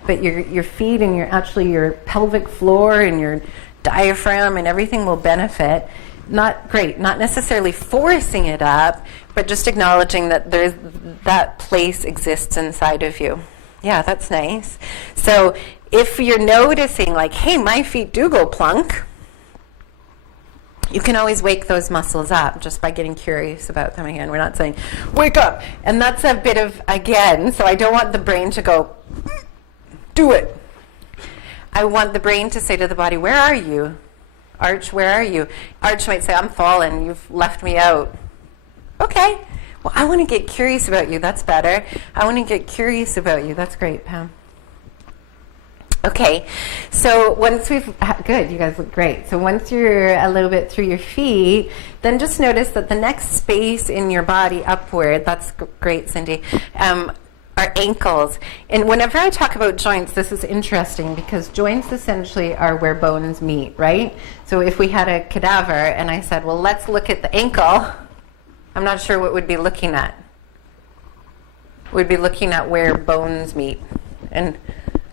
but your feet and your pelvic floor and your diaphragm and everything will benefit. Not necessarily forcing it up, but just acknowledging that that place exists inside of you. Yeah, that's nice. So if you're noticing like, hey, my feet do go plunk, you can always wake those muscles up just by getting curious about them again. We're not saying, wake up. And that's a bit of, again, so I don't want the brain to go, do it. I want the brain to say to the body, where are you? Arch, where are you? Arch might say, I'm fallen. You've left me out. Okay. Well, I want to get curious about you. That's better. I want to get curious about you. That's great, Pam. Okay, so once good, you guys look great. So once you're a little bit through your feet, then just notice that the next space in your body upward, that's great, Cindy, are ankles. And whenever I talk about joints, this is interesting because joints essentially are where bones meet, right? So if we had a cadaver and I said, well, let's look at the ankle, I'm not sure what we'd be looking at. We'd be looking at where bones meet. And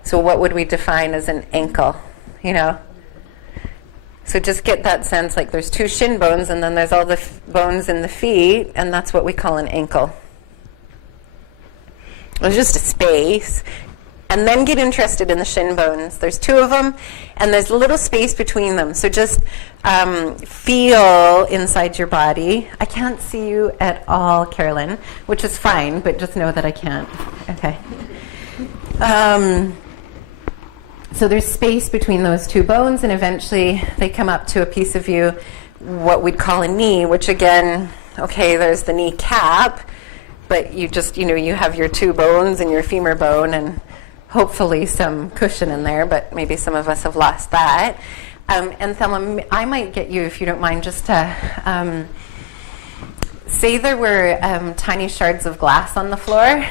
so what would we define as an ankle, you know? So just get that sense, like there's two shin bones and then there's all the bones in the feet, and that's what we call an ankle. There's just a space. And then get interested in the shin bones. There's two of them, and there's a little space between them. So just feel inside your body. I can't see you at all, Carolyn, which is fine, but just know that I can't. Okay. So there's space between those two bones, and eventually they come up to a piece of you, what we'd call a knee, which again, okay, there's the knee cap, but you just, you have your two bones and your femur bone and hopefully some cushion in there, but maybe some of us have lost that. And Thelma, I might get you, if you don't mind, just to say there were tiny shards of glass on the floor,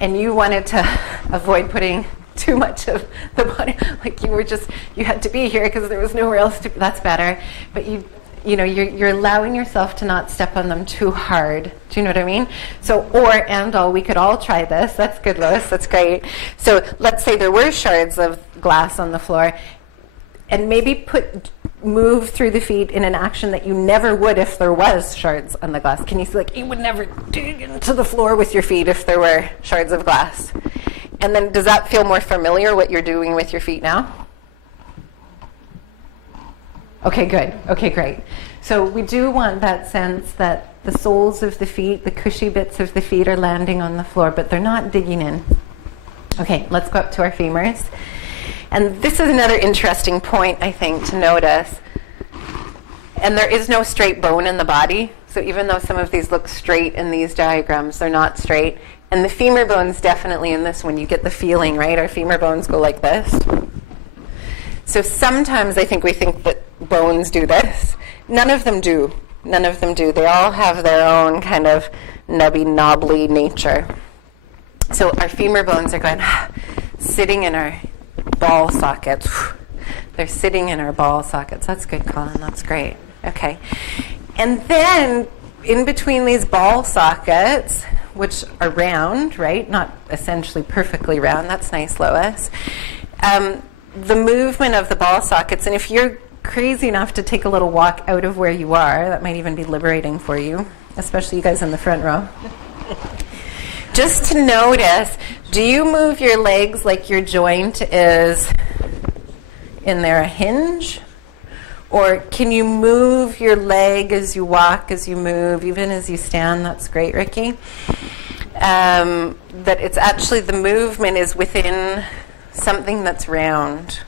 and you wanted to avoid putting too much of the body, like you had to be here because there was nowhere else to, that's better, but you're allowing yourself to not step on them too hard. Do you know what I mean? So, we could all try this. That's good, Lois. That's great. So let's say there were shards of glass on the floor, and maybe move through the feet in an action that you never would if there was shards on the glass. Can you see, like, you would never dig into the floor with your feet if there were shards of glass? And then does that feel more familiar, what you're doing with your feet now? Okay, good. Okay, great. So we do want that sense that the soles of the feet, the cushy bits of the feet are landing on the floor, but they're not digging in. Okay, let's go up to our femurs. And this is another interesting point, I think, to notice. And there is no straight bone in the body. So even though some of these look straight in these diagrams, they're not straight. And the femur bones definitely in this one, you get the feeling, right? Our femur bones go like this. So sometimes I think we think that bones do this. None of them do. None of them do. They all have their own kind of nubby, knobbly nature. So our femur bones are going, sitting in our ball sockets. They're sitting in our ball sockets. That's good, Colin. That's great. Okay. And then in between these ball sockets, which are round, right? Not essentially perfectly round. That's nice, Lois. The movement of the ball sockets, and if you're crazy enough to take a little walk out of where you are, that might even be liberating for you, especially you guys in the front row. Just to notice, do you move your legs like your joint is in there a hinge? Or can you move your leg as you walk, as you move, even as you stand? That's great, Ricky. That it's actually the movement is within something that's round.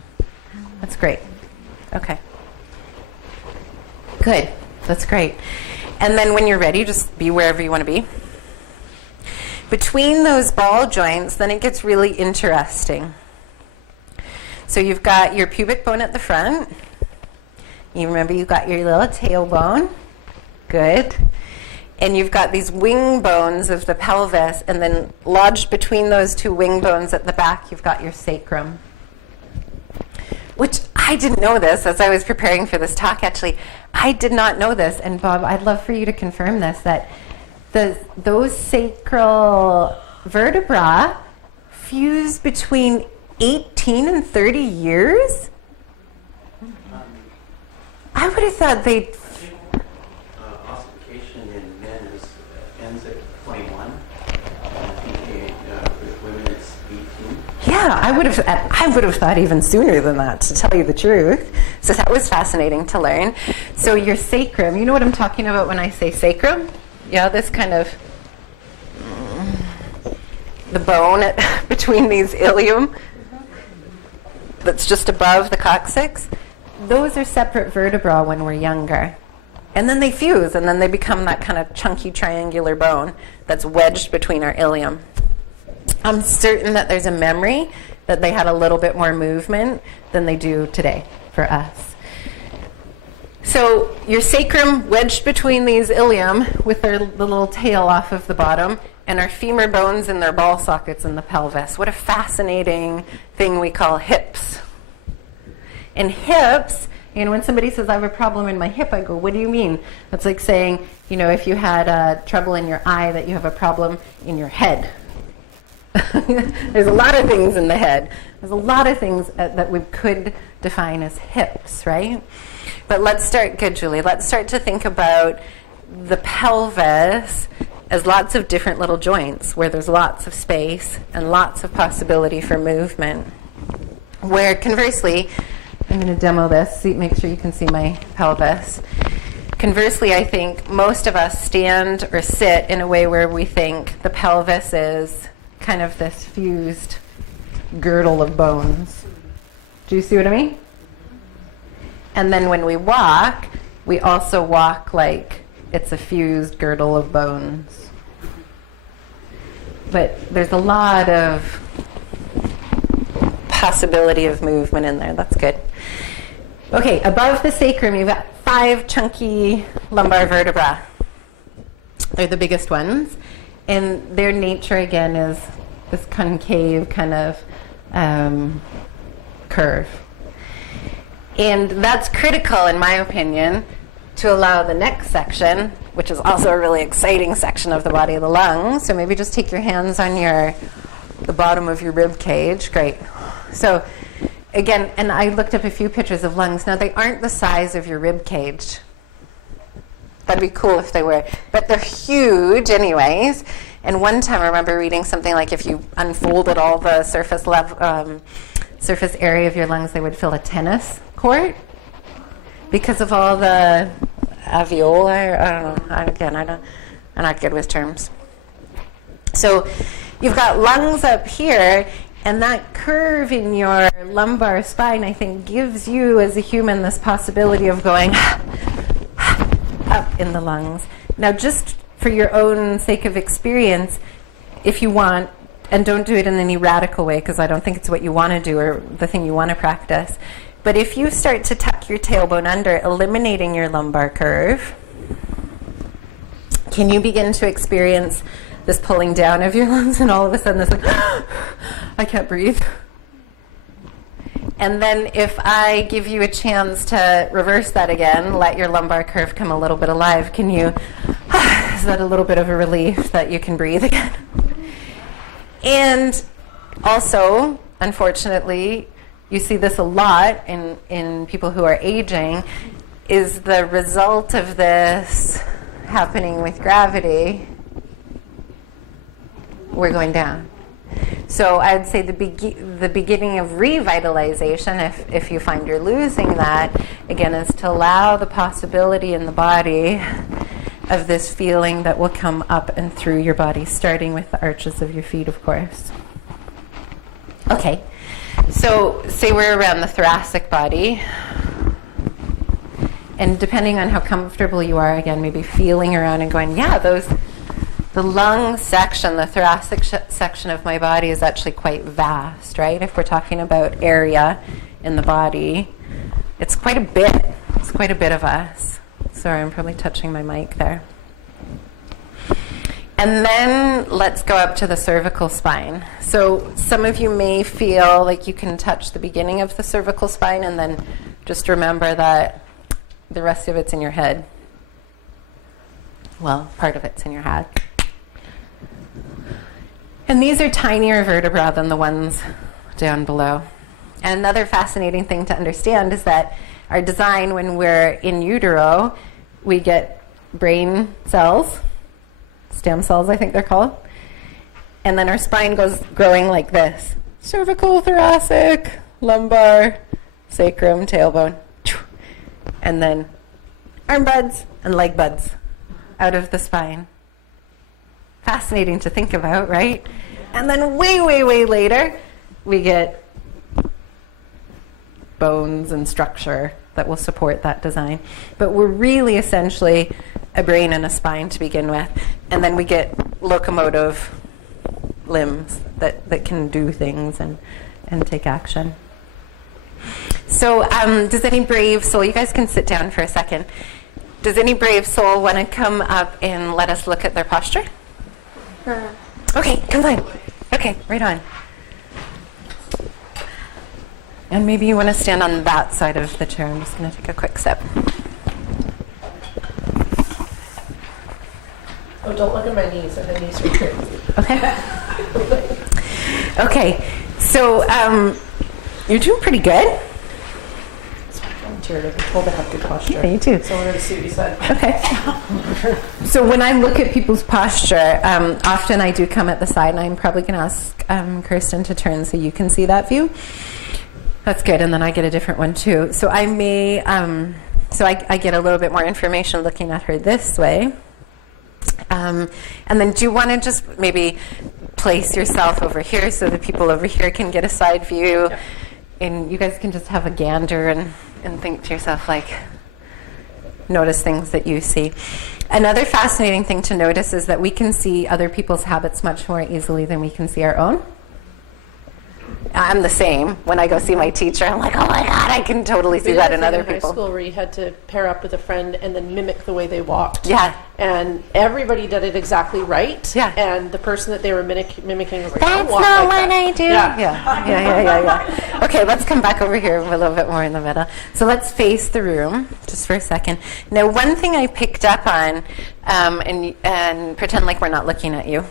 That's great. Okay. Good. That's great. And then when you're ready, just be wherever you want to be. Between those ball joints, then it gets really interesting. So you've got your pubic bone at the front. You remember you've got your little tailbone. Good. And you've got these wing bones of the pelvis, and then lodged between those two wing bones at the back, you've got your sacrum. Which I didn't know this as I was preparing for this talk, actually. I did not know this, and Bob, I'd love for you to confirm this, that those sacral vertebrae fuse between 18 and 30 years? I would have thought they'd... Ossification in men ends at 21. With women, it's 18. Yeah, I would have thought even sooner than that, to tell you the truth. So that was fascinating to learn. So your sacrum, you know what I'm talking about when I say sacrum? Yeah, this kind of the bone between these ilium that's just above the coccyx. Those are separate vertebrae when we're younger. And then they fuse, and then they become that kind of chunky triangular bone that's wedged between our ilium. I'm certain that there's a memory that they had a little bit more movement than they do today for us. So your sacrum wedged between these ilium with the little tail off of the bottom, and our femur bones in their ball sockets in the pelvis. What a fascinating thing we call hips. And hips, when somebody says, I have a problem in my hip, I go, what do you mean? That's like saying, if you had trouble in your eye, that you have a problem in your head. There's a lot of things in the head. There's a lot of things that we could define as hips, right? But let's start, good, Julie. Let's start to think about the pelvis as lots of different little joints where there's lots of space and lots of possibility for movement. Where conversely, I'm going to demo this, make sure you can see my pelvis. Conversely, I think most of us stand or sit in a way where we think the pelvis is kind of this fused girdle of bones. Do you see what I mean? And then when we walk, we also walk like it's a fused girdle of bones. But there's a lot of possibility of movement in there. That's good. Okay, above the sacrum, you've got 5 chunky lumbar vertebrae. They're the biggest ones. And their nature, again, is this concave kind of curve. And that's critical, in my opinion, to allow the next section, which is also a really exciting section of the body, the lungs. So maybe just take your hands on the bottom of your rib cage. Great. So again, and I looked up a few pictures of lungs. Now, they aren't the size of your rib cage. That'd be cool if they were. But they're huge anyways. And one time I remember reading something like if you unfolded all the surface area of your lungs, they would fill a tennis court because of all the alveoli. I don't know. I'm not good with terms. So you've got lungs up here, and that curve in your lumbar spine, I think, gives you as a human this possibility of going in the lungs. Now, just for your own sake of experience, if you want, and don't do it in any radical way, because I don't think it's what you want to do or the thing you want to practice, but if you start to tuck your tailbone under, eliminating your lumbar curve, can you begin to experience this pulling down of your lungs, and all of a sudden this like, I can't breathe? And then if I give you a chance to reverse that again, let your lumbar curve come a little bit alive, can you, is that a little bit of a relief that you can breathe again? And also, unfortunately, you see this a lot in people who are aging, is the result of this happening with gravity, we're going down. So I'd say the beginning of revitalization, if you find you're losing that, again, is to allow the possibility in the body of this feeling that will come up and through your body, starting with the arches of your feet, of course. Okay, so say we're around the thoracic body, and depending on how comfortable you are, again, maybe feeling around and going, yeah, the lung section, the thoracic section of my body is actually quite vast, right? If we're talking about area in the body, it's quite a bit. It's quite a bit of us. Sorry, I'm probably touching my mic there. And then let's go up to the cervical spine. So some of you may feel like you can touch the beginning of the cervical spine, and then just remember that the rest of it's in your head. Well, part of it's in your head. And these are tinier vertebrae than the ones down below. And another fascinating thing to understand is that our design, when we're in utero, we get brain cells, stem cells I think they're called, and then our spine goes growing like this. Cervical, thoracic, lumbar, sacrum, tailbone, and then arm buds and leg buds out of the spine. Fascinating to think about, right? And then way, way, way later, we get bones and structure that will support that design. But we're really essentially a brain and a spine to begin with. And then we get locomotive limbs that can do things and take action. So does any brave soul, you guys can sit down for a second. Does any brave soul want to come up and let us look at their posture? Okay, come on. Okay, right on. And maybe you want to stand on that side of the chair. I'm just going to take a quick step. Oh, don't look at my knees. My knees are good. Okay. Okay, so you're doing pretty good. I've been told to have good posture. Yeah, you too. So I wanted to see what you said. Okay. So when I look at people's posture, often I do come at the side, and I'm probably going to ask Kirsten to turn so you can see that view. That's good, and then I get a different one too. So I may, I get a little bit more information looking at her this way. And then do you want to just maybe place yourself over here so the people over here can get a side view? Yeah. And you guys can just have a gander and think to yourself, like, notice things that you see. Another fascinating thing to notice is that we can see other people's habits much more easily than we can see our own. I'm the same. When I go see my teacher, I'm like, oh my God, I can totally see that in other people. In high school where you had to pair up with a friend and then mimic the way they walked. Yeah. And everybody did it exactly right. Yeah. And the person that they were mimicking was like, that's walk not like what that. I do. Yeah. Okay, let's come back over here a little bit more in the middle. So let's face the room just for a second. Now, one thing I picked up on, and pretend like we're not looking at you.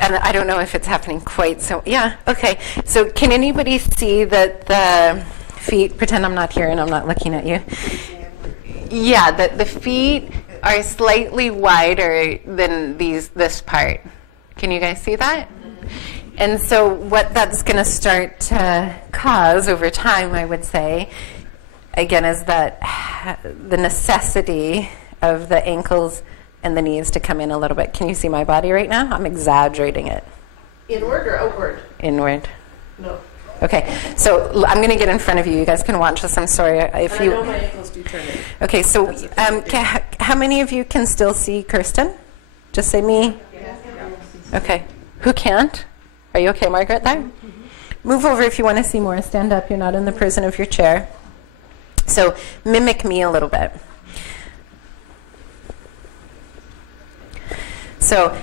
And I don't know if it's happening quite so. Yeah, okay. So can anybody see that the feet, pretend I'm not here and I'm not looking at you. Yeah, the feet are slightly wider than this part. Can you guys see that? And so what that's going to start to cause over time, I would say, again, is that the necessity of the ankles and the knees to come in a little bit. Can you see my body right now? I'm exaggerating it. Inward or outward? Inward. No. Okay, so I'm going to get in front of you. You guys can watch this. I'm sorry if I you. know my ankles do turn in. Okay, so how many of you can still see Kirsten? Just say me. Okay, who can't? Are you okay, Margaret? There. Move over if you want to see more. Stand up. You're not in the prison of your chair. So mimic me a little bit. So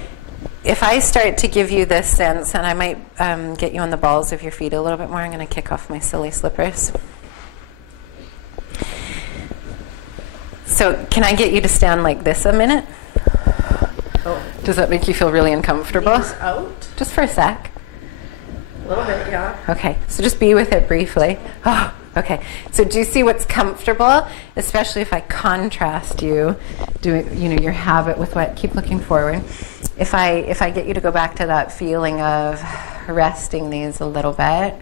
if I start to give you this sense, and I might get you on the balls of your feet a little bit more, I'm going to kick off my silly slippers. So can I get you to stand like this a minute? Oh. Does that make you feel really uncomfortable? Knees out. Just for a sec. A little bit, yeah. Okay, so just be with it briefly. Oh, okay. So do you see what's comfortable? Especially if I contrast you, your habit with what. Keep looking forward. If I get you to go back to that feeling of resting these a little bit,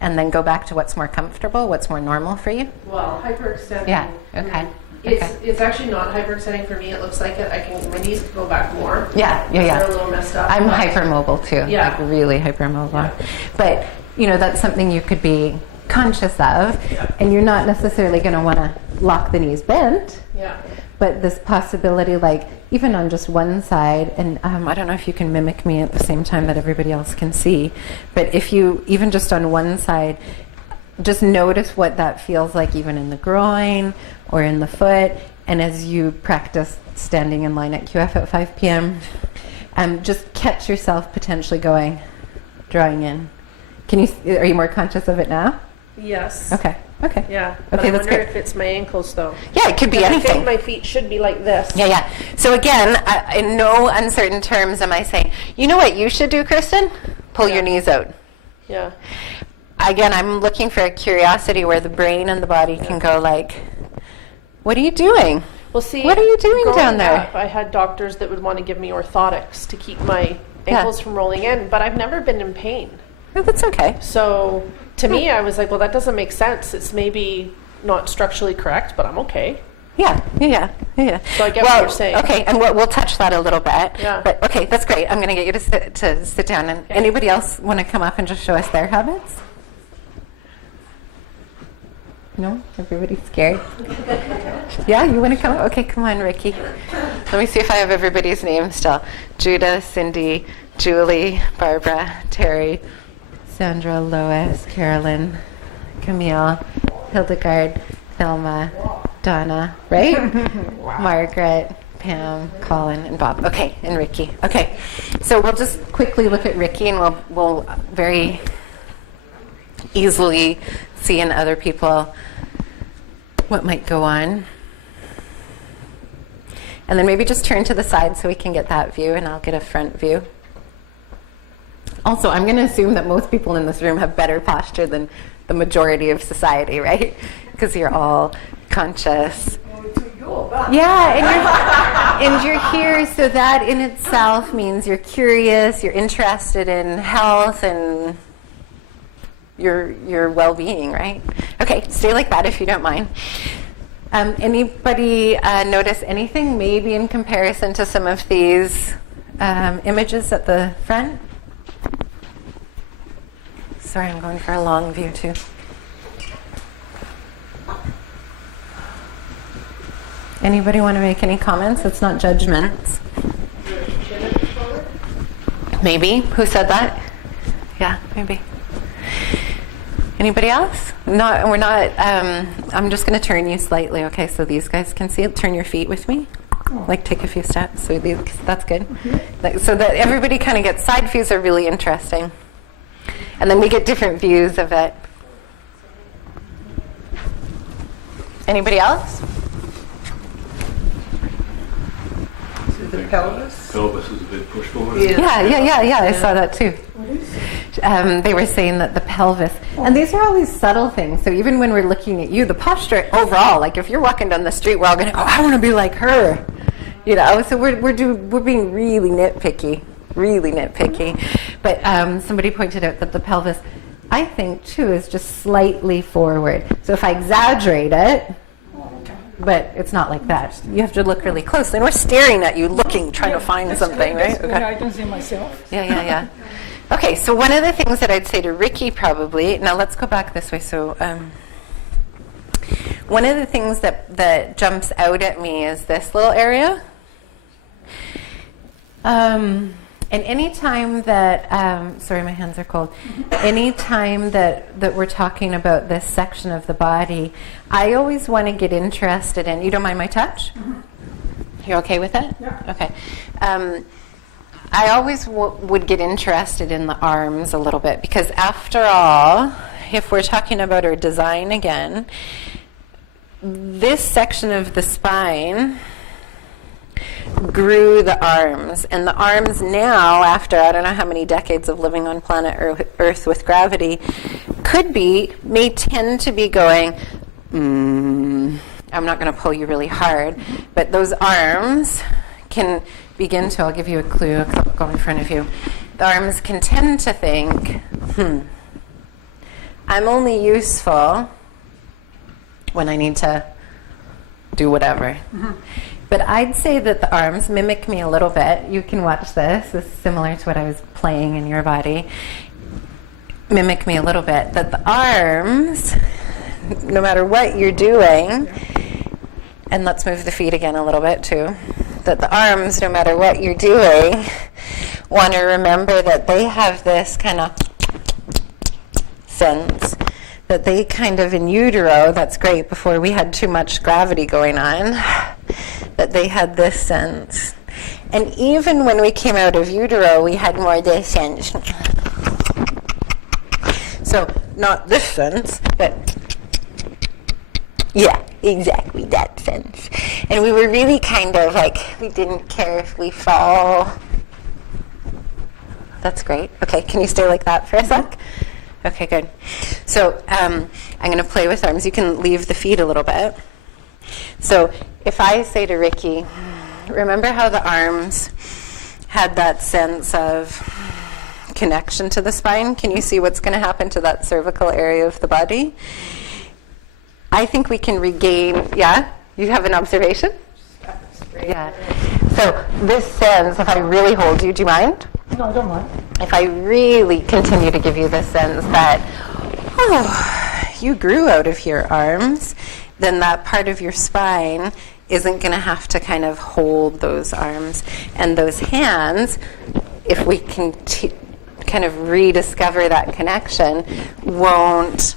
and then go back to what's more comfortable, what's more normal for you. Well, hyperextending. Yeah. Okay. It's actually not hyperextending for me. It looks like it. My knees can go back more. Yeah. They're a little messed up. I'm hypermobile too. Yeah. Like really hypermobile. Yeah. But that's something you could be conscious of, and you're not necessarily going to want to lock the knees bent. Yeah. But this possibility, like even on just one side, and I don't know if you can mimic me at the same time that everybody else can see, but if you even just on one side, just notice what that feels like, even in the groin or in the foot. And as you practice standing in line at QF at 5 p.m., just catch yourself potentially drawing in. Are you more conscious of it now? Yes. Okay. Yeah. But Okay, I that's wonder great. if it's my ankles, though. Yeah, it could be I anything. think my feet should be like this. Yeah. So again, in no uncertain terms am I saying, you know what you should do, Kristen? Pull your knees out. Yeah. Again, I'm looking for a curiosity where the brain and the body can go like, what are you doing? Well, see, What are you doing growing down there? up, I had doctors that would want to give me orthotics to keep my ankles from rolling in, but I've never been in pain. Oh, that's okay. So to me, I was like, well, that doesn't make sense. It's maybe not structurally correct, but I'm okay. Yeah. So I get what you're saying. Okay, and we'll touch that a little bit. Yeah. But okay, that's great. I'm going to get you to sit down. And anybody else want to come up and just show us their habits? No? Everybody's scared? Yeah, you want to come? Okay, come on, Ricky. Let me see if I have everybody's names still. Judah, Cindy, Julie, Barbara, Terry, Sandra, Lois, Carolyn, Camille, Hildegard, Thelma, Donna, right? Margaret, Pam, Colin, and Bob. Okay, and Ricky. Okay, so we'll just quickly look at Ricky, and we'll very easily see in other people what might go on. And then maybe just turn to the side so we can get that view, and I'll get a front view. Also, I'm going to assume that most people in this room have better posture than the majority of society, right? Because you're all conscious. Yeah, and you're here, so that in itself means you're curious, you're interested in health and your well-being, right? Okay, stay like that if you don't mind. Anybody notice anything maybe in comparison to some of these images at the front? Sorry, I'm going for a long view too. Anybody want to make any comments? It's not judgments. Maybe. Who said that? Yeah, maybe. Anybody else? No, we're not. I'm just going to turn you slightly, okay, so these guys can see it. Turn your feet with me. Like take a few steps. So that's good. So that everybody kind of gets side views are really interesting. And then we get different views of it. Anybody else? The pelvis. Pelvis is a bit pushed forward. Yeah. I saw that too. They were saying that the pelvis, and these are all these subtle things. So even when we're looking at you, the posture overall, like if you're walking down the street, we're all going to go, I want to be like her, So we're being really nitpicky. But somebody pointed out that the pelvis, I think too, is just slightly forward. So if I exaggerate it, but it's not like that. You have to look really closely. And we're staring at you, trying to find something, right? Okay. I can see myself. Yeah. Okay, so one of the things that I'd say to Ricky probably, now let's go back this way. So one of the things that jumps out at me is this little area. And any time that, sorry, my hands are cold. Any time that we're talking about this section of the body, I always want to get interested in, you don't mind my touch? You're okay with it? Yeah. Okay. I always would get interested in the arms a little bit, because after all, if we're talking about our design again, this section of the spine grew the arms, and the arms now, after I don't know how many decades of living on planet Earth with gravity, may tend to be going, I'm not going to pull you really hard, but those arms can begin to, I'll give you a clue, I'll go in front of you. The arms can tend to think, I'm only useful when I need to do whatever. But I'd say that the arms mimic me a little bit. You can watch this. This is similar to what I was playing in your body. Mimic me a little bit. That the arms, no matter what you're doing, and let's move the feet again a little bit too, that the arms, no matter what you're doing, want to remember that they have this kind of sense, that they kind of in utero, that's great, before we had too much gravity going on, that they had this sense. And even when we came out of utero, we had more this sense. So, not this sense, but yeah, exactly that sense. And we were really kind of like, we didn't care if we fall. That's great. Okay, can you stay like that for a sec? Okay, good. So I'm going to play with arms. You can leave the feet a little bit. So if I say to Ricky, remember how the arms had that sense of connection to the spine? Can you see what's going to happen to that cervical area of the body? I think we can regain, yeah? You have an observation? Yeah. So this sense, if I really hold you, do you mind? No, I don't mind. If I really continue to give you the sense that, oh, you grew out of your arms, then that part of your spine isn't going to have to kind of hold those arms. And those hands, if we can kind of rediscover that connection, won't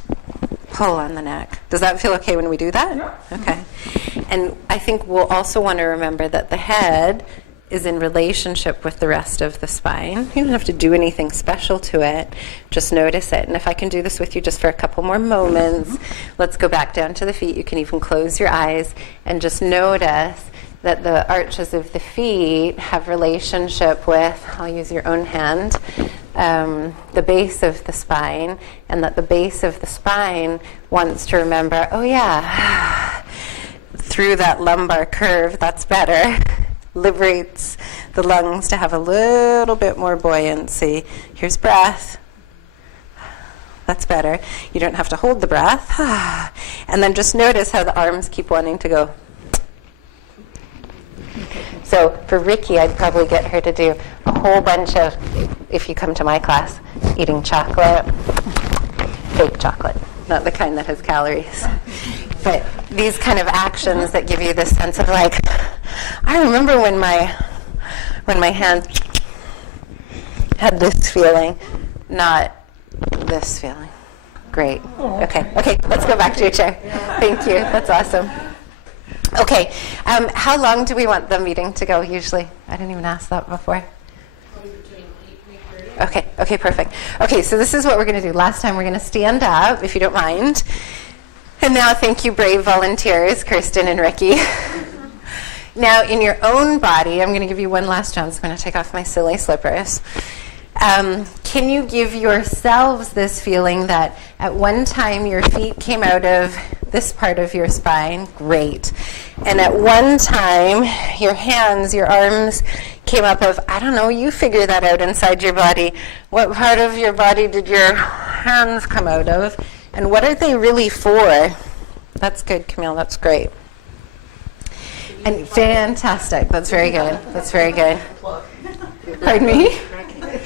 pull on the neck. Does that feel okay when we do that? Yeah. Okay. And I think we'll also want to remember that the head is in relationship with the rest of the spine. You don't have to do anything special to it. Just notice it. And if I can do this with you just for a couple more moments, let's go back down to the feet. You can even close your eyes and just notice that the arches of the feet have relationship with, I'll use your own hand, the base of the spine, and that the base of the spine wants to remember, oh yeah, through that lumbar curve, that's better. Liberates the lungs to have a little bit more buoyancy. Here's breath. That's better. You don't have to hold the breath. And then just notice how the arms keep wanting to go. So for Ricky, I'd probably get her to do a whole bunch of, if you come to my class, eating chocolate, fake chocolate, not the kind that has calories. But these kind of actions that give you this sense of like, I remember when my hand had this feeling, not this feeling. Great. Okay, let's go back to your chair. Thank you. That's awesome. Okay, how long do we want the meeting to go usually? I didn't even ask that before. Okay, perfect. Okay, so this is what we're going to do. Last time we're going to stand up, if you don't mind. And now thank you, brave volunteers, Kirsten and Ricky. Now, in your own body, I'm going to give you one last chance. I'm going to take off my silly slippers. Can you give yourselves this feeling that at one time your feet came out of this part of your spine? Great. And at one time, your hands, your arms came up of, I don't know, you figure that out inside your body. What part of your body did your hands come out of? And what are they really for? That's good, Camille. That's great. And fantastic. That's very good. That's very good. Pardon me?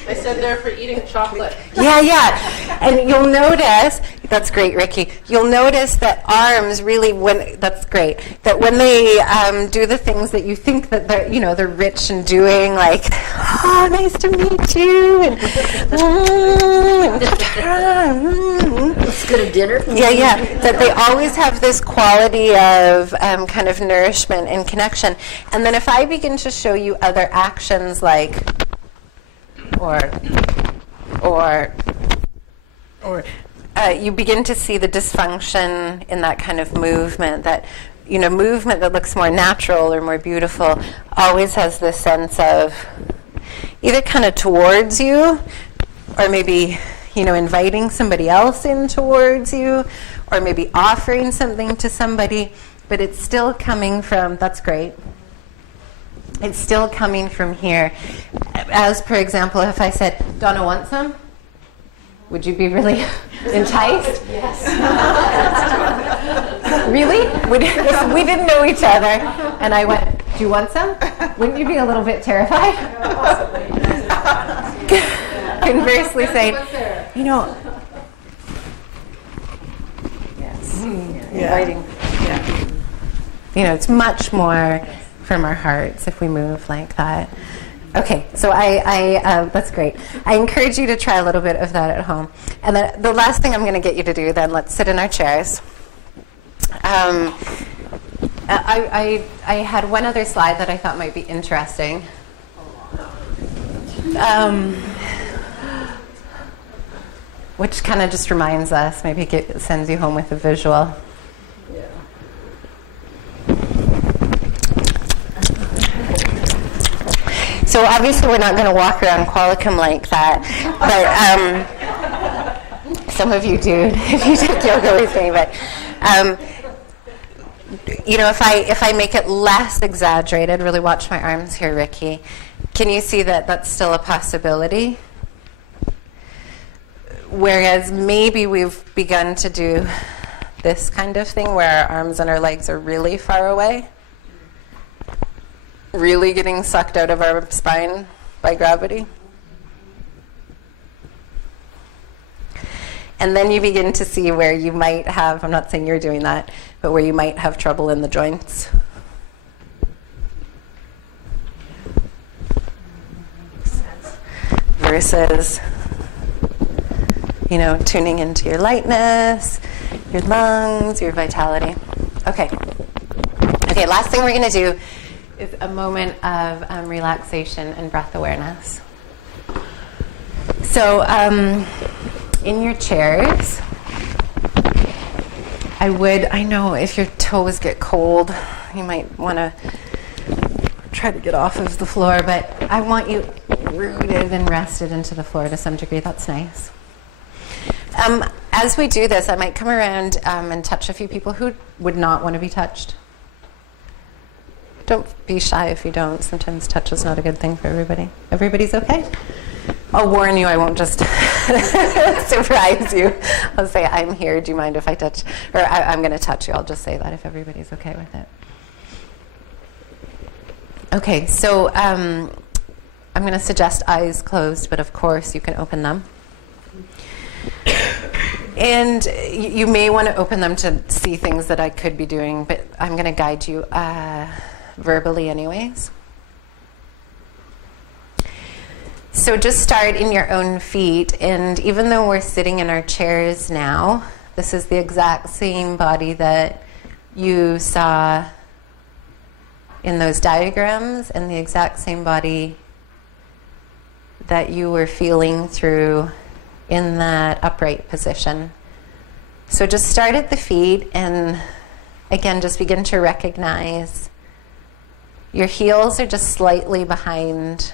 I said they're for eating chocolate. Yeah. And you'll notice, that's great, Ricky. You'll notice that arms really, that's great, that when they do the things that you think that they're rich in doing, like, oh, nice to meet you, and Let's go to dinner. yeah, that they always have this quality of kind of nourishment and connection. And then if I begin to show you other actions like, you begin to see the dysfunction in that kind of movement, that movement that looks more natural or more beautiful always has this sense of either kind of towards you, or maybe inviting somebody else in towards you, or maybe offering something to somebody, but it's still coming from, that's great. It's still coming from here. As per example, if I said, Donna, want some? Would you be really enticed? Yes. Really? If we didn't know each other, and I went, do you want some? Wouldn't you be a little bit terrified? Conversely say, yes, inviting. It's much more from our hearts if we move like that. Okay, so I that's great. I encourage you to try a little bit of that at home. And then the last thing I'm going to get you to do, then, let's sit in our chairs. I had one other slide that I thought might be interesting. Which kind of just reminds us, maybe sends you home with a visual. So obviously we're not going to walk around Qualicum like that, but some of you do if you take yoga with me. But if I make it less exaggerated, really watch my arms here, Ricky. Can you see that that's still a possibility? Whereas maybe we've begun to do this kind of thing where our arms and our legs are really far away. Really getting sucked out of our spine by gravity. And then you begin to see where you might have, I'm not saying you're doing that, but where you might have trouble in the joints. Versus, tuning into your lightness, your lungs, your vitality. Okay, last thing we're going to do is a moment of relaxation and breath awareness. So in your chairs, I know if your toes get cold, you might want to try to get off of the floor, but I want you rooted and rested into the floor to some degree. That's nice. As we do this, I might come around and touch a few people who would not want to be touched. Don't be shy if you don't. Sometimes touch is not a good thing for everybody. Everybody's okay? I'll warn you, I won't just surprise you. I'll say, I'm here, do you mind if I touch? Or I'm going to touch you. I'll just say that if everybody's okay with it. Okay, so I'm going to suggest eyes closed, but of course you can open them. And you may want to open them to see things that I could be doing, but I'm going to guide you verbally anyways. So just start in your own feet, and even though we're sitting in our chairs now, this is the exact same body that you saw in those diagrams, and the exact same body that you were feeling through in that upright position. So just start at the feet, and again, just begin to recognize your heels are just slightly behind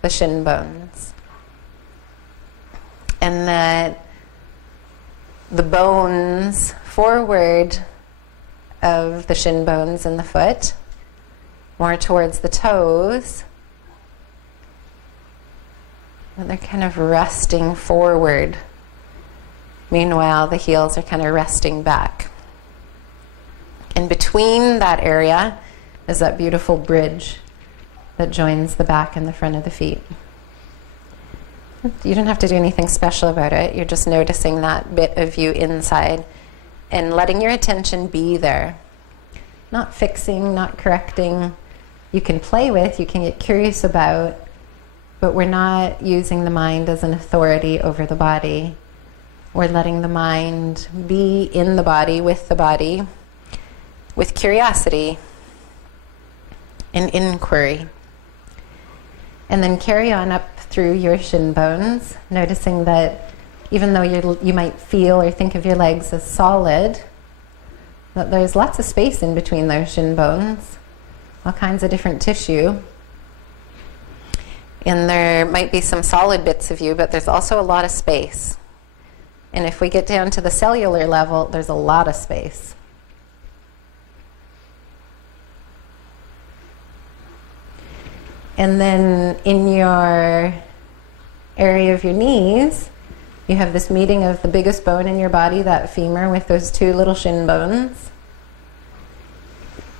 the shin bones, and that the bones forward of the shin bones in the foot, more towards the toes, and they're kind of resting forward. Meanwhile, the heels are kind of resting back. In between that area is that beautiful bridge that joins the back and the front of the feet. You don't have to do anything special about it. You're just noticing that bit of you inside and letting your attention be there. Not fixing, not correcting. You can play with, you can get curious about, but we're not using the mind as an authority over the body. We're letting the mind be in the body, with curiosity and inquiry. And then carry on up through your shin bones, noticing that even though you might feel or think of your legs as solid, that there's lots of space in between those shin bones, all kinds of different tissue. And there might be some solid bits of you, but there's also a lot of space. And if we get down to the cellular level, there's a lot of space. And then in your area of your knees, you have this meeting of the biggest bone in your body, that femur, with those two little shin bones.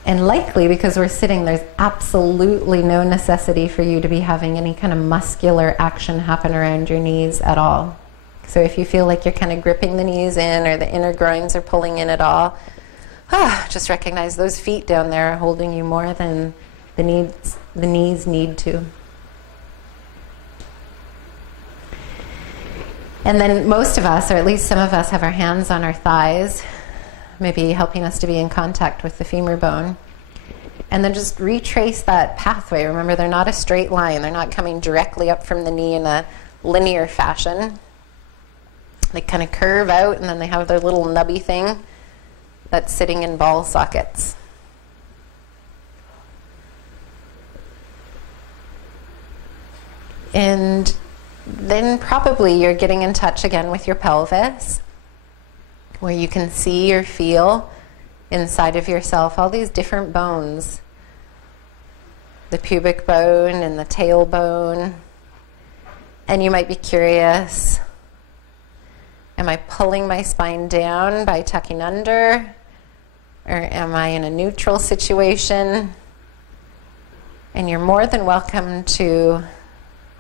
And likely, because we're sitting, there's absolutely no necessity for you to be having any kind of muscular action happen around your knees at all. So if you feel like you're kind of gripping the knees in, or the inner groins are pulling in at all, just recognize those feet down there are holding you more than the knees need to. And then most of us, or at least some of us, have our hands on our thighs, maybe helping us to be in contact with the femur bone. And then just retrace that pathway. Remember, they're not a straight line. They're not coming directly up from the knee in a linear fashion. They kind of curve out, and then they have their little nubby thing that's sitting in ball sockets. And then probably you're getting in touch again with your pelvis, where you can see or feel inside of yourself all these different bones. The pubic bone and the tailbone. And you might be curious, am I pulling my spine down by tucking under? Or am I in a neutral situation? And you're more than welcome to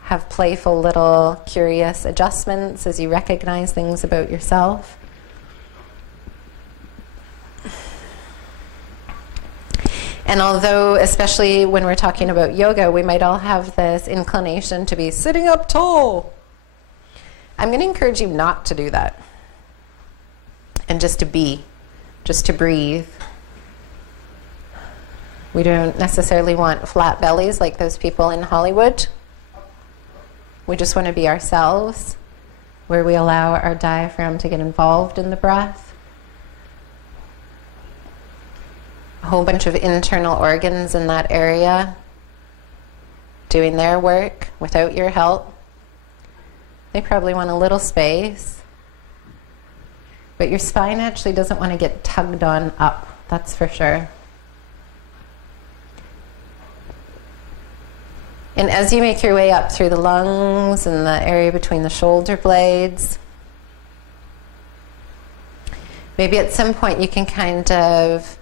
have playful little curious adjustments as you recognize things about yourself. And although, especially when we're talking about yoga, we might all have this inclination to be sitting up tall, I'm going to encourage you not to do that. And just to be, just to breathe. We don't necessarily want flat bellies like those people in Hollywood. We just want to be ourselves, where we allow our diaphragm to get involved in the breath. A whole bunch of internal organs in that area doing their work without your help. They probably want a little space. But your spine actually doesn't want to get tugged on up, that's for sure. And as you make your way up through the lungs and the area between the shoulder blades, maybe at some point you can kind of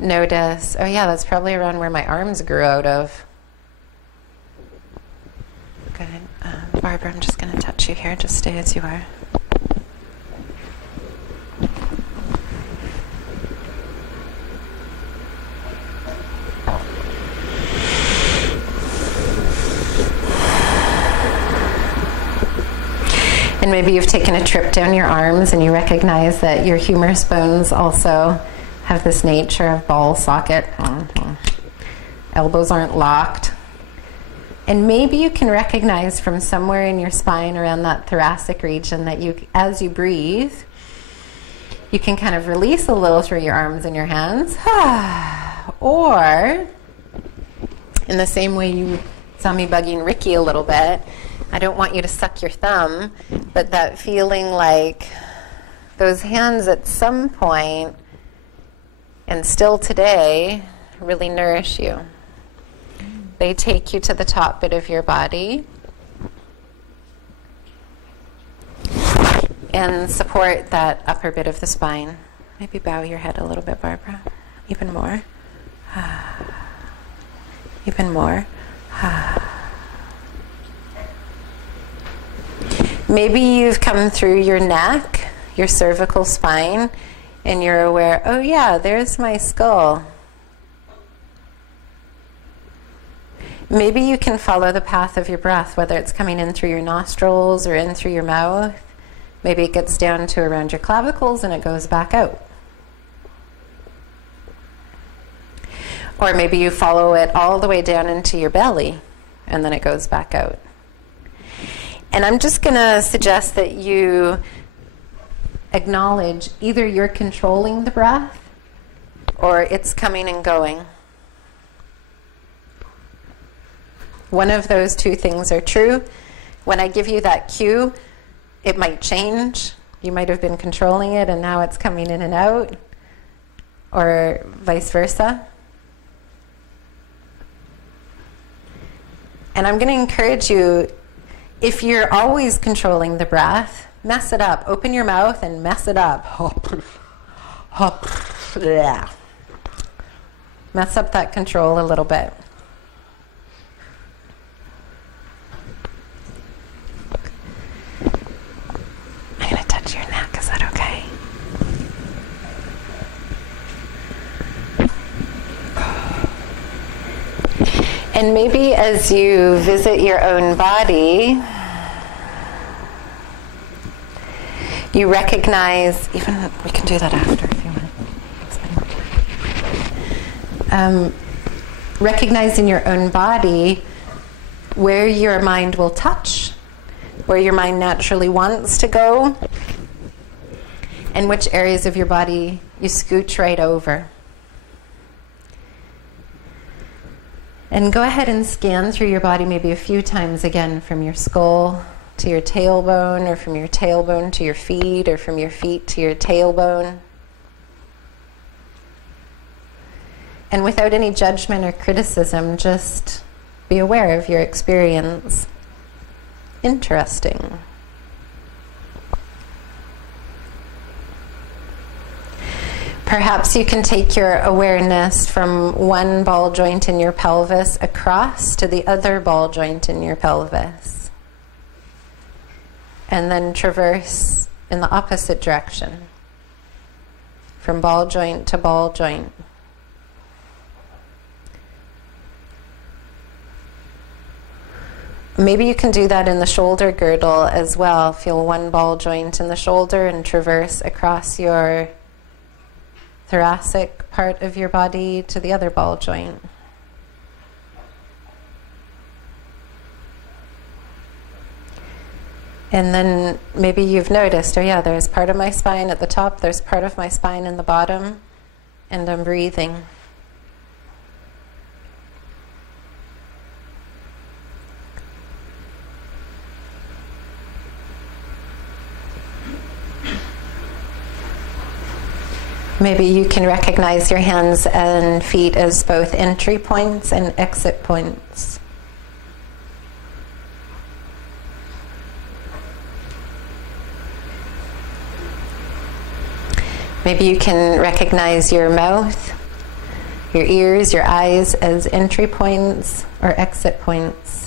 notice, oh yeah, that's probably around where my arms grew out of. Good. Barbara, I'm just going to touch you here. Just stay as you are. And maybe you've taken a trip down your arms and you recognize that your humerus bones also have this nature of ball socket. Elbows aren't locked. And maybe you can recognize from somewhere in your spine around that thoracic region that you, as you breathe, you can kind of release a little through your arms and your hands. Or, in the same way you saw me bugging Ricky a little bit, I don't want you to suck your thumb, but that feeling like those hands at some point, and still today, really nourish you. They take you to the top bit of your body and support that upper bit of the spine. Maybe bow your head a little bit, Barbara. Even more. Even more. Maybe you've come through your neck, your cervical spine, and you're aware, oh yeah, there's my skull. Maybe you can follow the path of your breath, whether it's coming in through your nostrils or in through your mouth. Maybe it gets down to around your clavicles and it goes back out. Or maybe you follow it all the way down into your belly and then it goes back out. And I'm just going to suggest that you acknowledge either you're controlling the breath or it's coming and going. One of those two things are true. When I give you that cue, it might change. You might have been controlling it and now it's coming in and out, or vice versa. And I'm going to encourage you, if you're always controlling the breath, mess it up. Open your mouth and mess it up. Mess up that control a little bit. I'm going to touch your neck. Is that okay? And maybe as you visit your own body, you recognize, even we can do that after if you want. Recognize in your own body where your mind will touch, where your mind naturally wants to go, and which areas of your body you scooch right over. And go ahead and scan through your body maybe a few times again, from your skull to your tailbone, or from your tailbone to your feet, or from your feet to your tailbone. And without any judgment or criticism, just be aware of your experience. Interesting. Perhaps you can take your awareness from one ball joint in your pelvis across to the other ball joint in your pelvis, and then traverse in the opposite direction, from ball joint to ball joint. Maybe you can do that in the shoulder girdle as well. Feel one ball joint in the shoulder and traverse across your thoracic part of your body to the other ball joint. And then maybe you've noticed, oh yeah, there's part of my spine at the top, there's part of my spine in the bottom, and I'm breathing. Maybe you can recognize your hands and feet as both entry points and exit points. Maybe you can recognize your mouth, your ears, your eyes as entry points or exit points.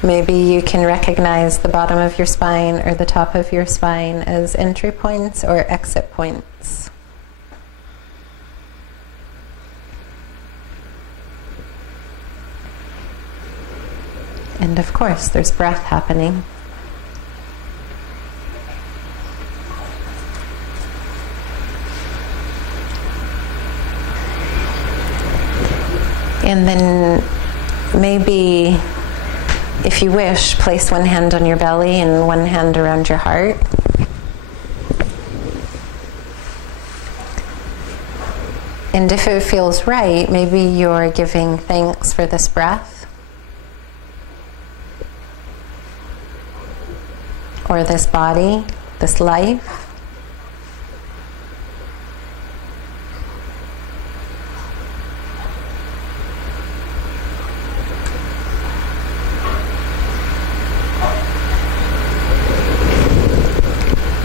Maybe you can recognize the bottom of your spine or the top of your spine as entry points or exit points. And of course, there's breath happening. And then maybe, if you wish, place one hand on your belly and one hand around your heart. And if it feels right, maybe you're giving thanks for this breath, or this body, this life.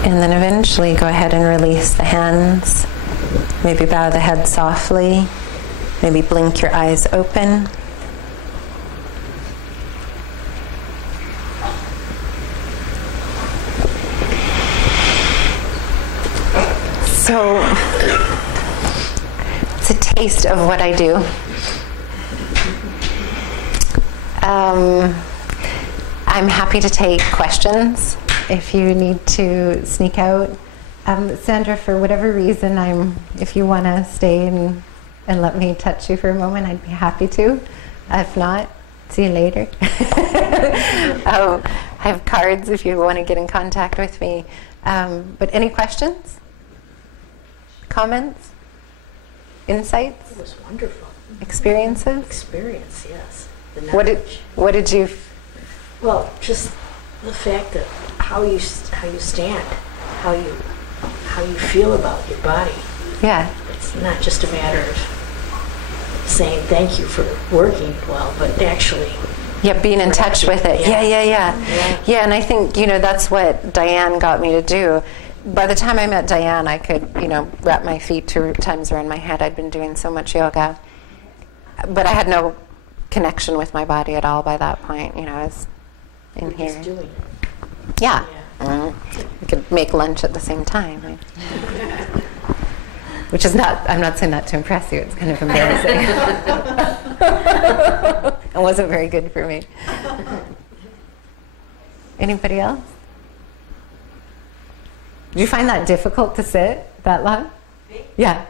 And then eventually go ahead and release the hands. Maybe bow the head softly Maybe blink your eyes open. So, it's a taste of what I do. I'm happy to take questions if you need to sneak out. Sandra, for whatever reason, if you want to stay and let me touch you for a moment, I'd be happy to. If not, see you later. I have cards if you want to get in contact with me. But any questions? Comments? Insights? It was wonderful. Experiences? Experience, yes. The What did you? Well, just the fact that how you stand, how you feel about your body. Yeah. It's not just a matter of saying thank you for working well, but actually. Yeah, being in touch with it. Yeah, and I think, that's what Diane got me to do. By the time I met Diane, I could, wrap my feet 2 times around my head. I'd been doing so much yoga. But I had no connection with my body at all by that point. I was in You're here. just doing it. Yeah. We could make lunch at the same time. Right? Which is not, I'm not saying that to impress you, it's kind of embarrassing. It wasn't very good for me. Anybody else? Do you find that difficult to sit that long? Me? Yeah.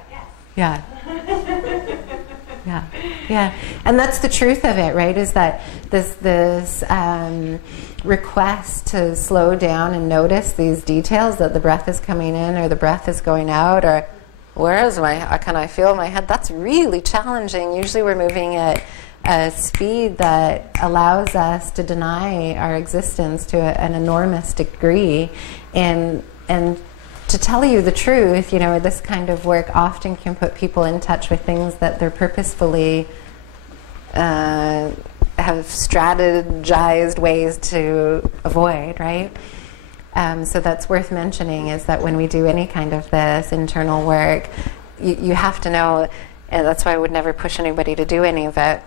Yes. Yeah. And that's the truth of it, right? Is that this request to slow down and notice these details, that the breath is coming in or the breath is going out, or where is can I feel my head? That's really challenging. Usually we're moving at a speed that allows us to deny our existence to an enormous degree. And to tell you the truth, this kind of work often can put people in touch with things that they're purposefully have strategized ways to avoid, right? So that's worth mentioning, is that when we do any kind of this internal work, you have to know, and that's why I would never push anybody to do any of it,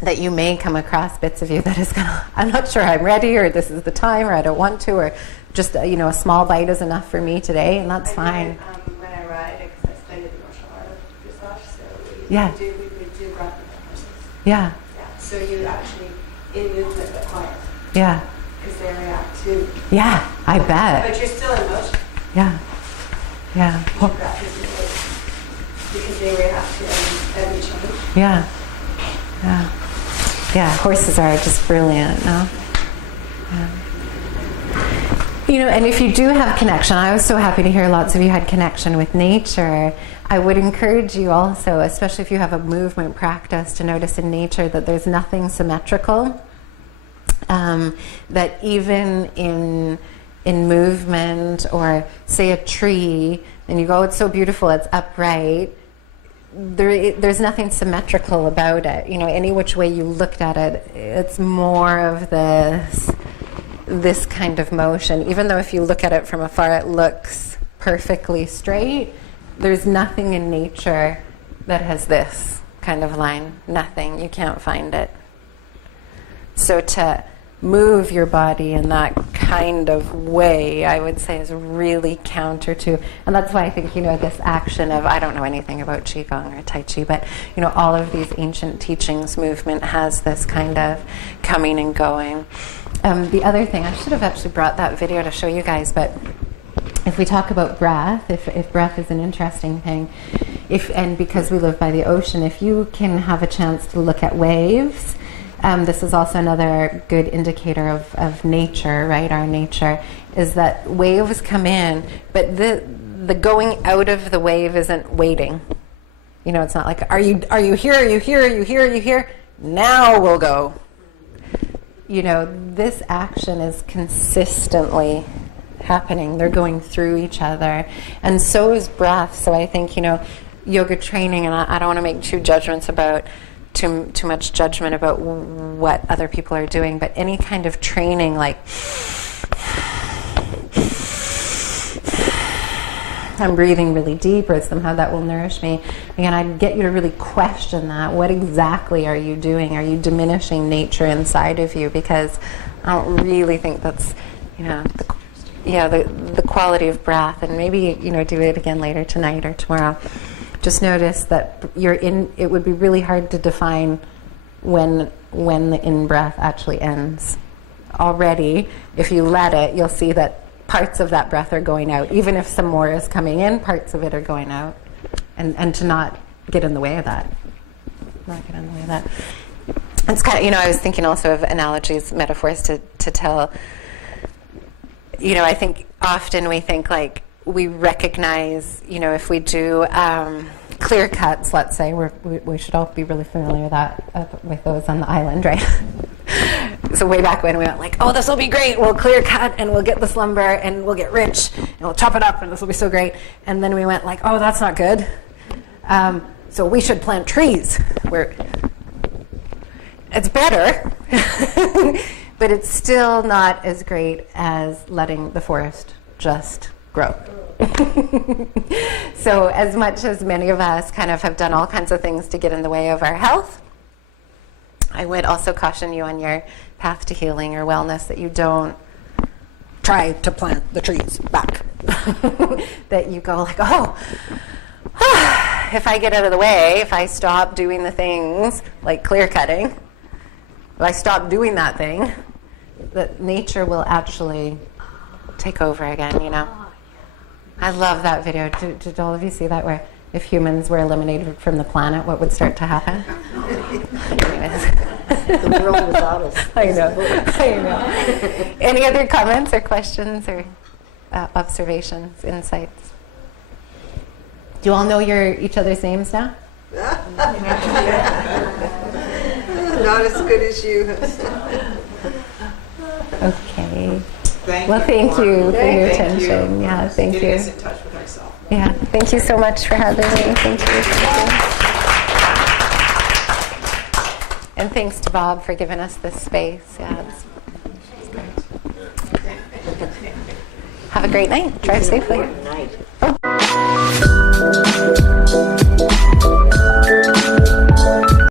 that you may come across bits of you that is I'm not sure I'm ready, or this is the time, or I don't want to, or just a small bite is enough for me today, and that's fine. When I ride, because I studied martial art dressage, so we Yeah. would do breath with the horses. Yeah. Yeah, so you actually in movement but quiet, Yeah. because they react to. Yeah, I bet. But you're still in motion. Yeah. Your breath is moving, because they react to every change. Yeah. Horses are just brilliant, no? Yeah. And if you do have connection, I was so happy to hear lots of you had connection with nature. I would encourage you also, especially if you have a movement practice, to notice in nature that there's nothing symmetrical. That even in movement, or say a tree, and you go, it's so beautiful, it's upright, there's nothing symmetrical about it. Any which way you looked at it, it's more of this kind of motion. Even though if you look at it from afar, it looks perfectly straight, there's nothing in nature that has this kind of line. Nothing. You can't find it. So to move your body in that kind of way, I would say, is really counter to, and that's why I think, this action of, I don't know anything about Qigong or Tai Chi, but, all of these ancient teachings, movement has this kind of coming and going. The other thing, I should have actually brought that video to show you guys, but if we talk about breath, if breath is an interesting thing, and because we live by the ocean, if you can have a chance to look at waves, this is also another good indicator of nature, right? Our nature is that waves come in, but the going out of the wave isn't waiting. It's not like, are you here? Are you here? Are you here? Are you here? Now we'll go. This action is consistently happening. They're going through each other, and so is breath. So I think yoga training, and I don't want to make too much judgment about what other people are doing, but any kind of training, like I'm breathing really deep, or somehow that will nourish me. Again, I'd get you to really question that. What exactly are you doing? Are you diminishing nature inside of you? Because I don't really think that's, the quality of breath. And maybe, do it again later tonight or tomorrow. Just notice that it would be really hard to define when the in-breath actually ends. Already, if you let it, you'll see that parts of that breath are going out. Even if some more is coming in, parts of it are going out. And to not get in the way of that. Not get in the way of that. It's kind of, I was thinking also of analogies, metaphors to tell. I think often we think like we recognize, if we do clear cuts, let's say, we should all be really familiar with those on the island, right? So way back when we went like, oh, this will be great. We'll clear cut and we'll get this lumber and we'll get rich and we'll chop it up and this will be so great. And then we went like, oh, that's not good. So we should plant trees. It's better, but it's still not as great as letting the forest just grow. So as much as many of us kind of have done all kinds of things to get in the way of our health, I would also caution you on your path to healing or wellness that you don't try to plant the trees back. That you go like, if I get out of the way, if I stop doing the things like clear cutting, if I stop doing that thing, that nature will actually take over again, I love that video. Did all of you see that, where if humans were eliminated from the planet, what would start to happen? The world without us. I know. Any other comments or questions or observations, insights? Do you all know each other's names now? Not as good as you. Okay. Thank Thank you for your Thank attention. you. Yeah, thank Getting you. us in touch with ourselves. Yeah, thank you so much for having me. Thank you. And thanks to Bob for giving us this space. Yeah, it's great. Have a great night. Drive safely. Night.